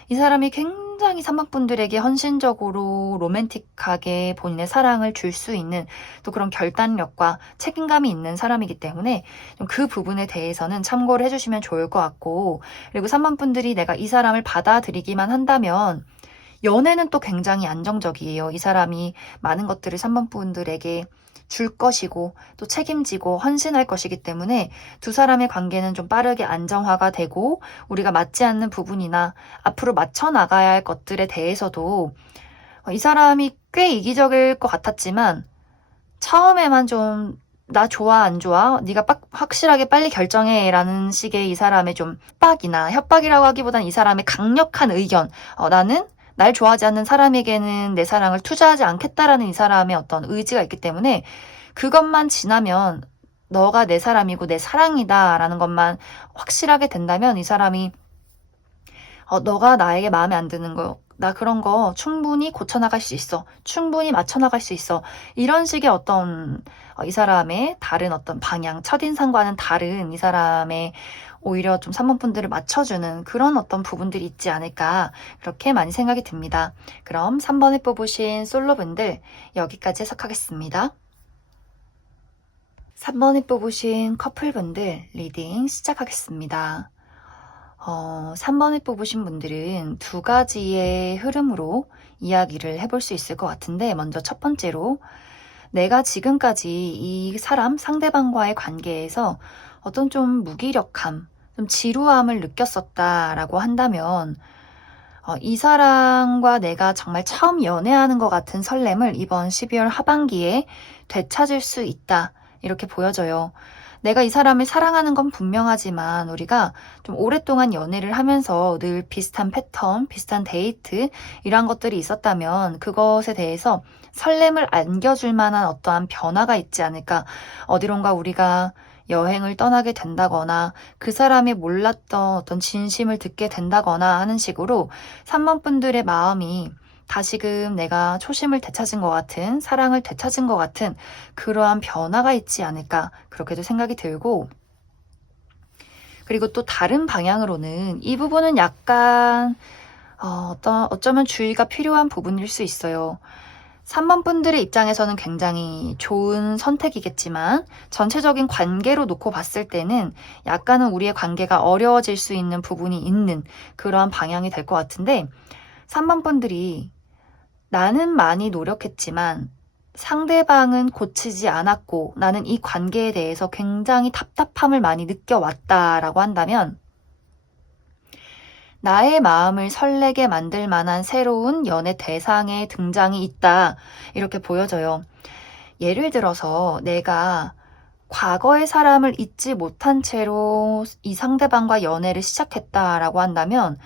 이 사람이 굉장히 3번 분들에게 헌신적으로 로맨틱하게 본인의 사랑을 줄 수 있는 또 그런 결단력과 책임감이 있는 사람이기 때문에 좀 그 부분에 대해서는 참고를 해주시면 좋을 것 같고, 그리고 3번 분들이 내가 이 사람을 받아들이기만 한다면 연애는 또 굉장히 안정적이에요. 이 사람이 많은 것들을 3번 분들에게 줄 것이고 또 책임지고 헌신할 것이기 때문에 두 사람의 관계는 좀 빠르게 안정화가 되고 우리가 맞지 않는 부분이나 앞으로 맞춰 나가야 할 것들에 대해서도 이 사람이 꽤 이기적일 것 같았지만 처음에만 좀 나 좋아 안 좋아? 네가 확실하게 빨리 결정해 라는 식의 이 사람의 좀 협박이라고 하기보단 이 사람의 강력한 의견, 나는 날 좋아하지 않는 사람에게는 내 사랑을 투자하지 않겠다라는 이 사람의 어떤 의지가 있기 때문에 그것만 지나면 너가 내 사람이고 내 사랑이다 라는 것만 확실하게 된다면 이 사람이 너가 나에게 마음에 안 드는 거, 나 그런 거 충분히 고쳐나갈 수 있어. 충분히 맞춰나갈 수 있어. 이런 식의 어떤 이 사람의 다른 어떤 방향, 첫인상과는 다른 이 사람의 오히려 좀 3번 분들을 맞춰주는 그런 어떤 부분들이 있지 않을까, 그렇게 많이 생각이 듭니다. 그럼 3번을 뽑으신 솔로분들 여기까지 해석하겠습니다. 3번을 뽑으신 커플분들 리딩 시작하겠습니다. 3번을 뽑으신 분들은 두 가지의 흐름으로 이야기를 해볼 수 있을 것 같은데, 먼저 첫 번째로 내가 지금까지 이 사람, 상대방과의 관계에서 어떤 좀 무기력함, 좀 지루함을 느꼈었다라고 한다면 이 사람과 내가 정말 처음 연애하는 것 같은 설렘을 이번 12월 하반기에 되찾을 수 있다. 이렇게 보여져요. 내가 이 사람을 사랑하는 건 분명하지만 우리가 좀 오랫동안 연애를 하면서 늘 비슷한 패턴, 비슷한 데이트 이런 것들이 있었다면 그것에 대해서 설렘을 안겨줄 만한 어떠한 변화가 있지 않을까. 어디론가 우리가 여행을 떠나게 된다거나 그 사람이 몰랐던 어떤 진심을 듣게 된다거나 하는 식으로 3번 분들의 마음이 다시금 내가 초심을 되찾은 것 같은, 사랑을 되찾은 것 같은 그러한 변화가 있지 않을까 그렇게도 생각이 들고, 그리고 또 다른 방향으로는 이 부분은 약간 어쩌면 주의가 필요한 부분일 수 있어요. 3번 분들의 입장에서는 굉장히 좋은 선택이겠지만 전체적인 관계로 놓고 봤을 때는 약간은 우리의 관계가 어려워질 수 있는 부분이 있는 그러한 방향이 될 것 같은데, 3번 분들이 나는 많이 노력했지만 상대방은 고치지 않았고 나는 이 관계에 대해서 굉장히 답답함을 많이 느껴왔다라고 한다면 나의 마음을 설레게 만들 만한 새로운 연애 대상의 등장이 있다. 이렇게 보여져요. 예를 들어서 내가 과거의 사람을 잊지 못한 채로 이 상대방과 연애를 시작했다라고 한다면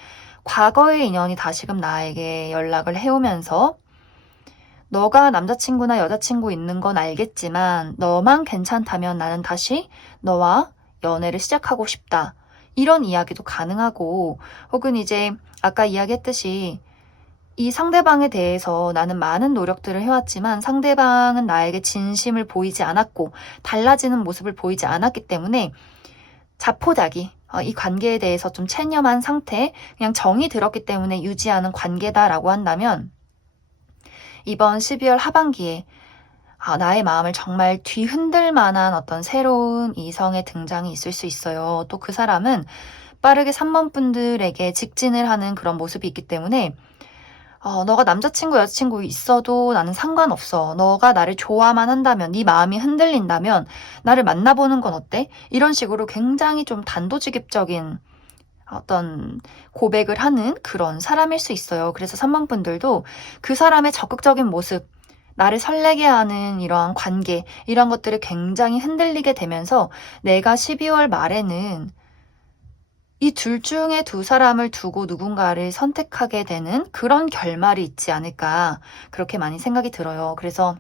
과거의 인연이 다시금 나에게 연락을 해오면서 너가 남자친구나 여자친구 있는 건 알겠지만 너만 괜찮다면 나는 다시 너와 연애를 시작하고 싶다. 이런 이야기도 가능하고, 혹은 이제 아까 이야기했듯이 이 상대방에 대해서 나는 많은 노력들을 해왔지만 상대방은 나에게 진심을 보이지 않았고 달라지는 모습을 보이지 않았기 때문에 자포자기 이 관계에 대해서 좀 체념한 상태, 그냥 정이 들었기 때문에 유지하는 관계다라고 한다면 이번 12월 하반기에 나의 마음을 정말 뒤흔들 만한 어떤 새로운 이성의 등장이 있을 수 있어요. 또 그 사람은 빠르게 3번 분들에게 직진을 하는 그런 모습이 있기 때문에 너가 남자친구, 여자친구 있어도 나는 상관없어. 너가 나를 좋아만 한다면, 네 마음이 흔들린다면 나를 만나보는 건 어때? 이런 식으로 굉장히 좀 단도직입적인 어떤 고백을 하는 그런 사람일 수 있어요. 그래서 3번 분들도 그 사람의 적극적인 모습, 나를 설레게 하는 이러한 관계, 이런 것들을 굉장히 흔들리게 되면서 내가 12월 말에는 이 둘 중에 두 사람을 두고 누군가를 선택하게 되는 그런 결말이 있지 않을까, 그렇게 많이 생각이 들어요. 그래서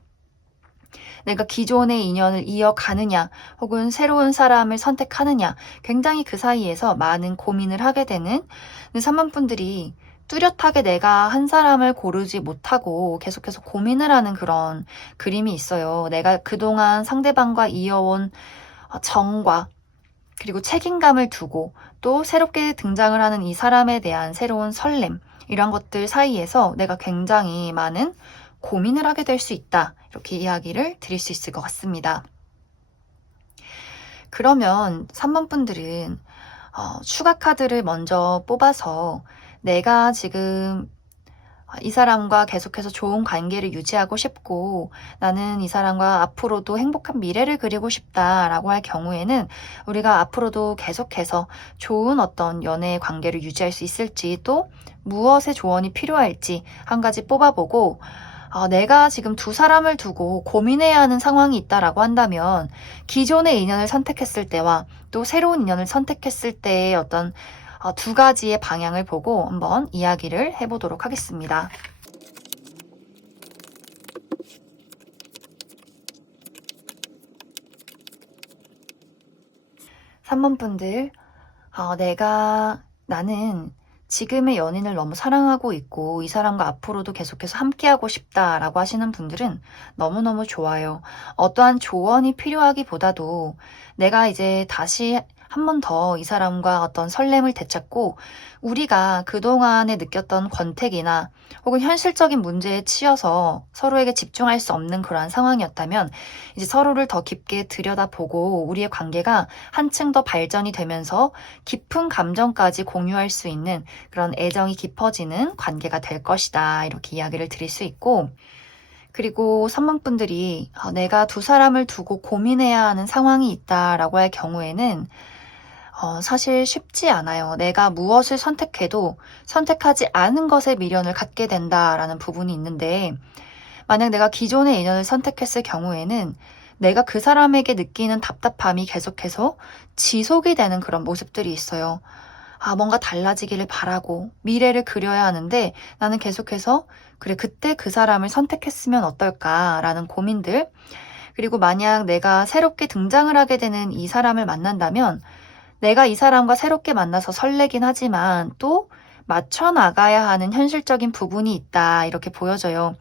내가 기존의 인연을 이어가느냐 혹은 새로운 사람을 선택하느냐 굉장히 그 사이에서 많은 고민을 하게 되는 3번 분들이 뚜렷하게 내가 한 사람을 고르지 못하고 계속해서 고민을 하는 그런 그림이 있어요. 내가 그동안 상대방과 이어온 정과 그리고 책임감을 두고 또 새롭게 등장을 하는 이 사람에 대한 새로운 설렘, 이런 것들 사이에서 내가 굉장히 많은 고민을 하게 될 수 있다. 이렇게 이야기를 드릴 수 있을 것 같습니다. 그러면 3번 분들은 추가 카드를 먼저 뽑아서 내가 지금 이 사람과 계속해서 좋은 관계를 유지하고 싶고 나는 이 사람과 앞으로도 행복한 미래를 그리고 싶다라고 할 경우에는 우리가 앞으로도 계속해서 좋은 어떤 연애 관계를 유지할 수 있을지, 또 무엇의 조언이 필요할지 한 가지 뽑아보고, 내가 지금 두 사람을 두고 고민해야 하는 상황이 있다라고 한다면 기존의 인연을 선택했을 때와 또 새로운 인연을 선택했을 때의 어떤 두 가지의 방향을 보고 한번 이야기를 해보도록 하겠습니다. 3번 분들, 나는 지금의 연인을 너무 사랑하고 있고 이 사람과 앞으로도 계속해서 함께하고 싶다라고 하시는 분들은 너무너무 좋아요. 어떠한 조언이 필요하기보다도 내가 이제 다시 한 번 더 이 사람과 어떤 설렘을 되찾고 우리가 그동안에 느꼈던 권태기나 혹은 현실적인 문제에 치여서 서로에게 집중할 수 없는 그러한 상황이었다면 이제 서로를 더 깊게 들여다보고 우리의 관계가 한층 더 발전이 되면서 깊은 감정까지 공유할 수 있는 그런 애정이 깊어지는 관계가 될 것이다. 이렇게 이야기를 드릴 수 있고, 그리고 3번 분들이 내가 두 사람을 두고 고민해야 하는 상황이 있다라고 할 경우에는 사실 쉽지 않아요. 내가 무엇을 선택해도 선택하지 않은 것에 미련을 갖게 된다라는 부분이 있는데, 만약 내가 기존의 인연을 선택했을 경우에는 내가 그 사람에게 느끼는 답답함이 계속해서 지속이 되는 그런 모습들이 있어요. 뭔가 달라지기를 바라고 미래를 그려야 하는데 나는 계속해서 그래, 그때 그 사람을 선택했으면 어떨까라는 고민들, 그리고 만약 내가 새롭게 등장을 하게 되는 이 사람을 만난다면 내가 이 사람과 새롭게 만나서 설레긴 하지만 또 맞춰 나가야 하는 현실적인 부분이 있다, 이렇게 보여져요.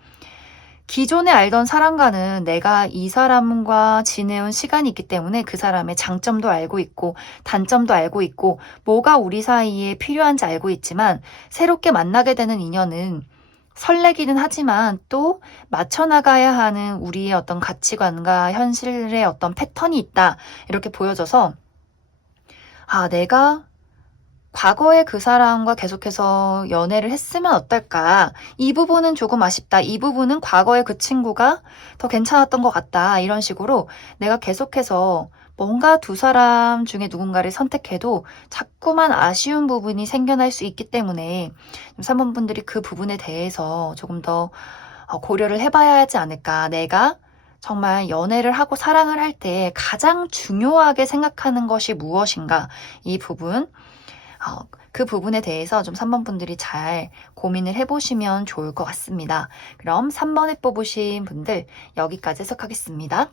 기존에 알던 사람과는 내가 이 사람과 지내온 시간이 있기 때문에 그 사람의 장점도 알고 있고 단점도 알고 있고 뭐가 우리 사이에 필요한지 알고 있지만, 새롭게 만나게 되는 인연은 설레기는 하지만 또 맞춰 나가야 하는 우리의 어떤 가치관과 현실의 어떤 패턴이 있다, 이렇게 보여져서 내가 과거에 그 사람과 계속해서 연애를 했으면 어떨까? 이 부분은 조금 아쉽다. 이 부분은 과거에 그 친구가 더 괜찮았던 것 같다. 이런 식으로 내가 계속해서 뭔가 두 사람 중에 누군가를 선택해도 자꾸만 아쉬운 부분이 생겨날 수 있기 때문에 3번 분들이 그 부분에 대해서 조금 더 고려를 해봐야 하지 않을까. 내가 정말 연애를 하고 사랑을 할 때 가장 중요하게 생각하는 것이 무엇인가? 이 부분, 그 부분에 대해서 좀 3번 분들이 잘 고민을 해보시면 좋을 것 같습니다. 그럼 3번에 뽑으신 분들 여기까지 해석하겠습니다.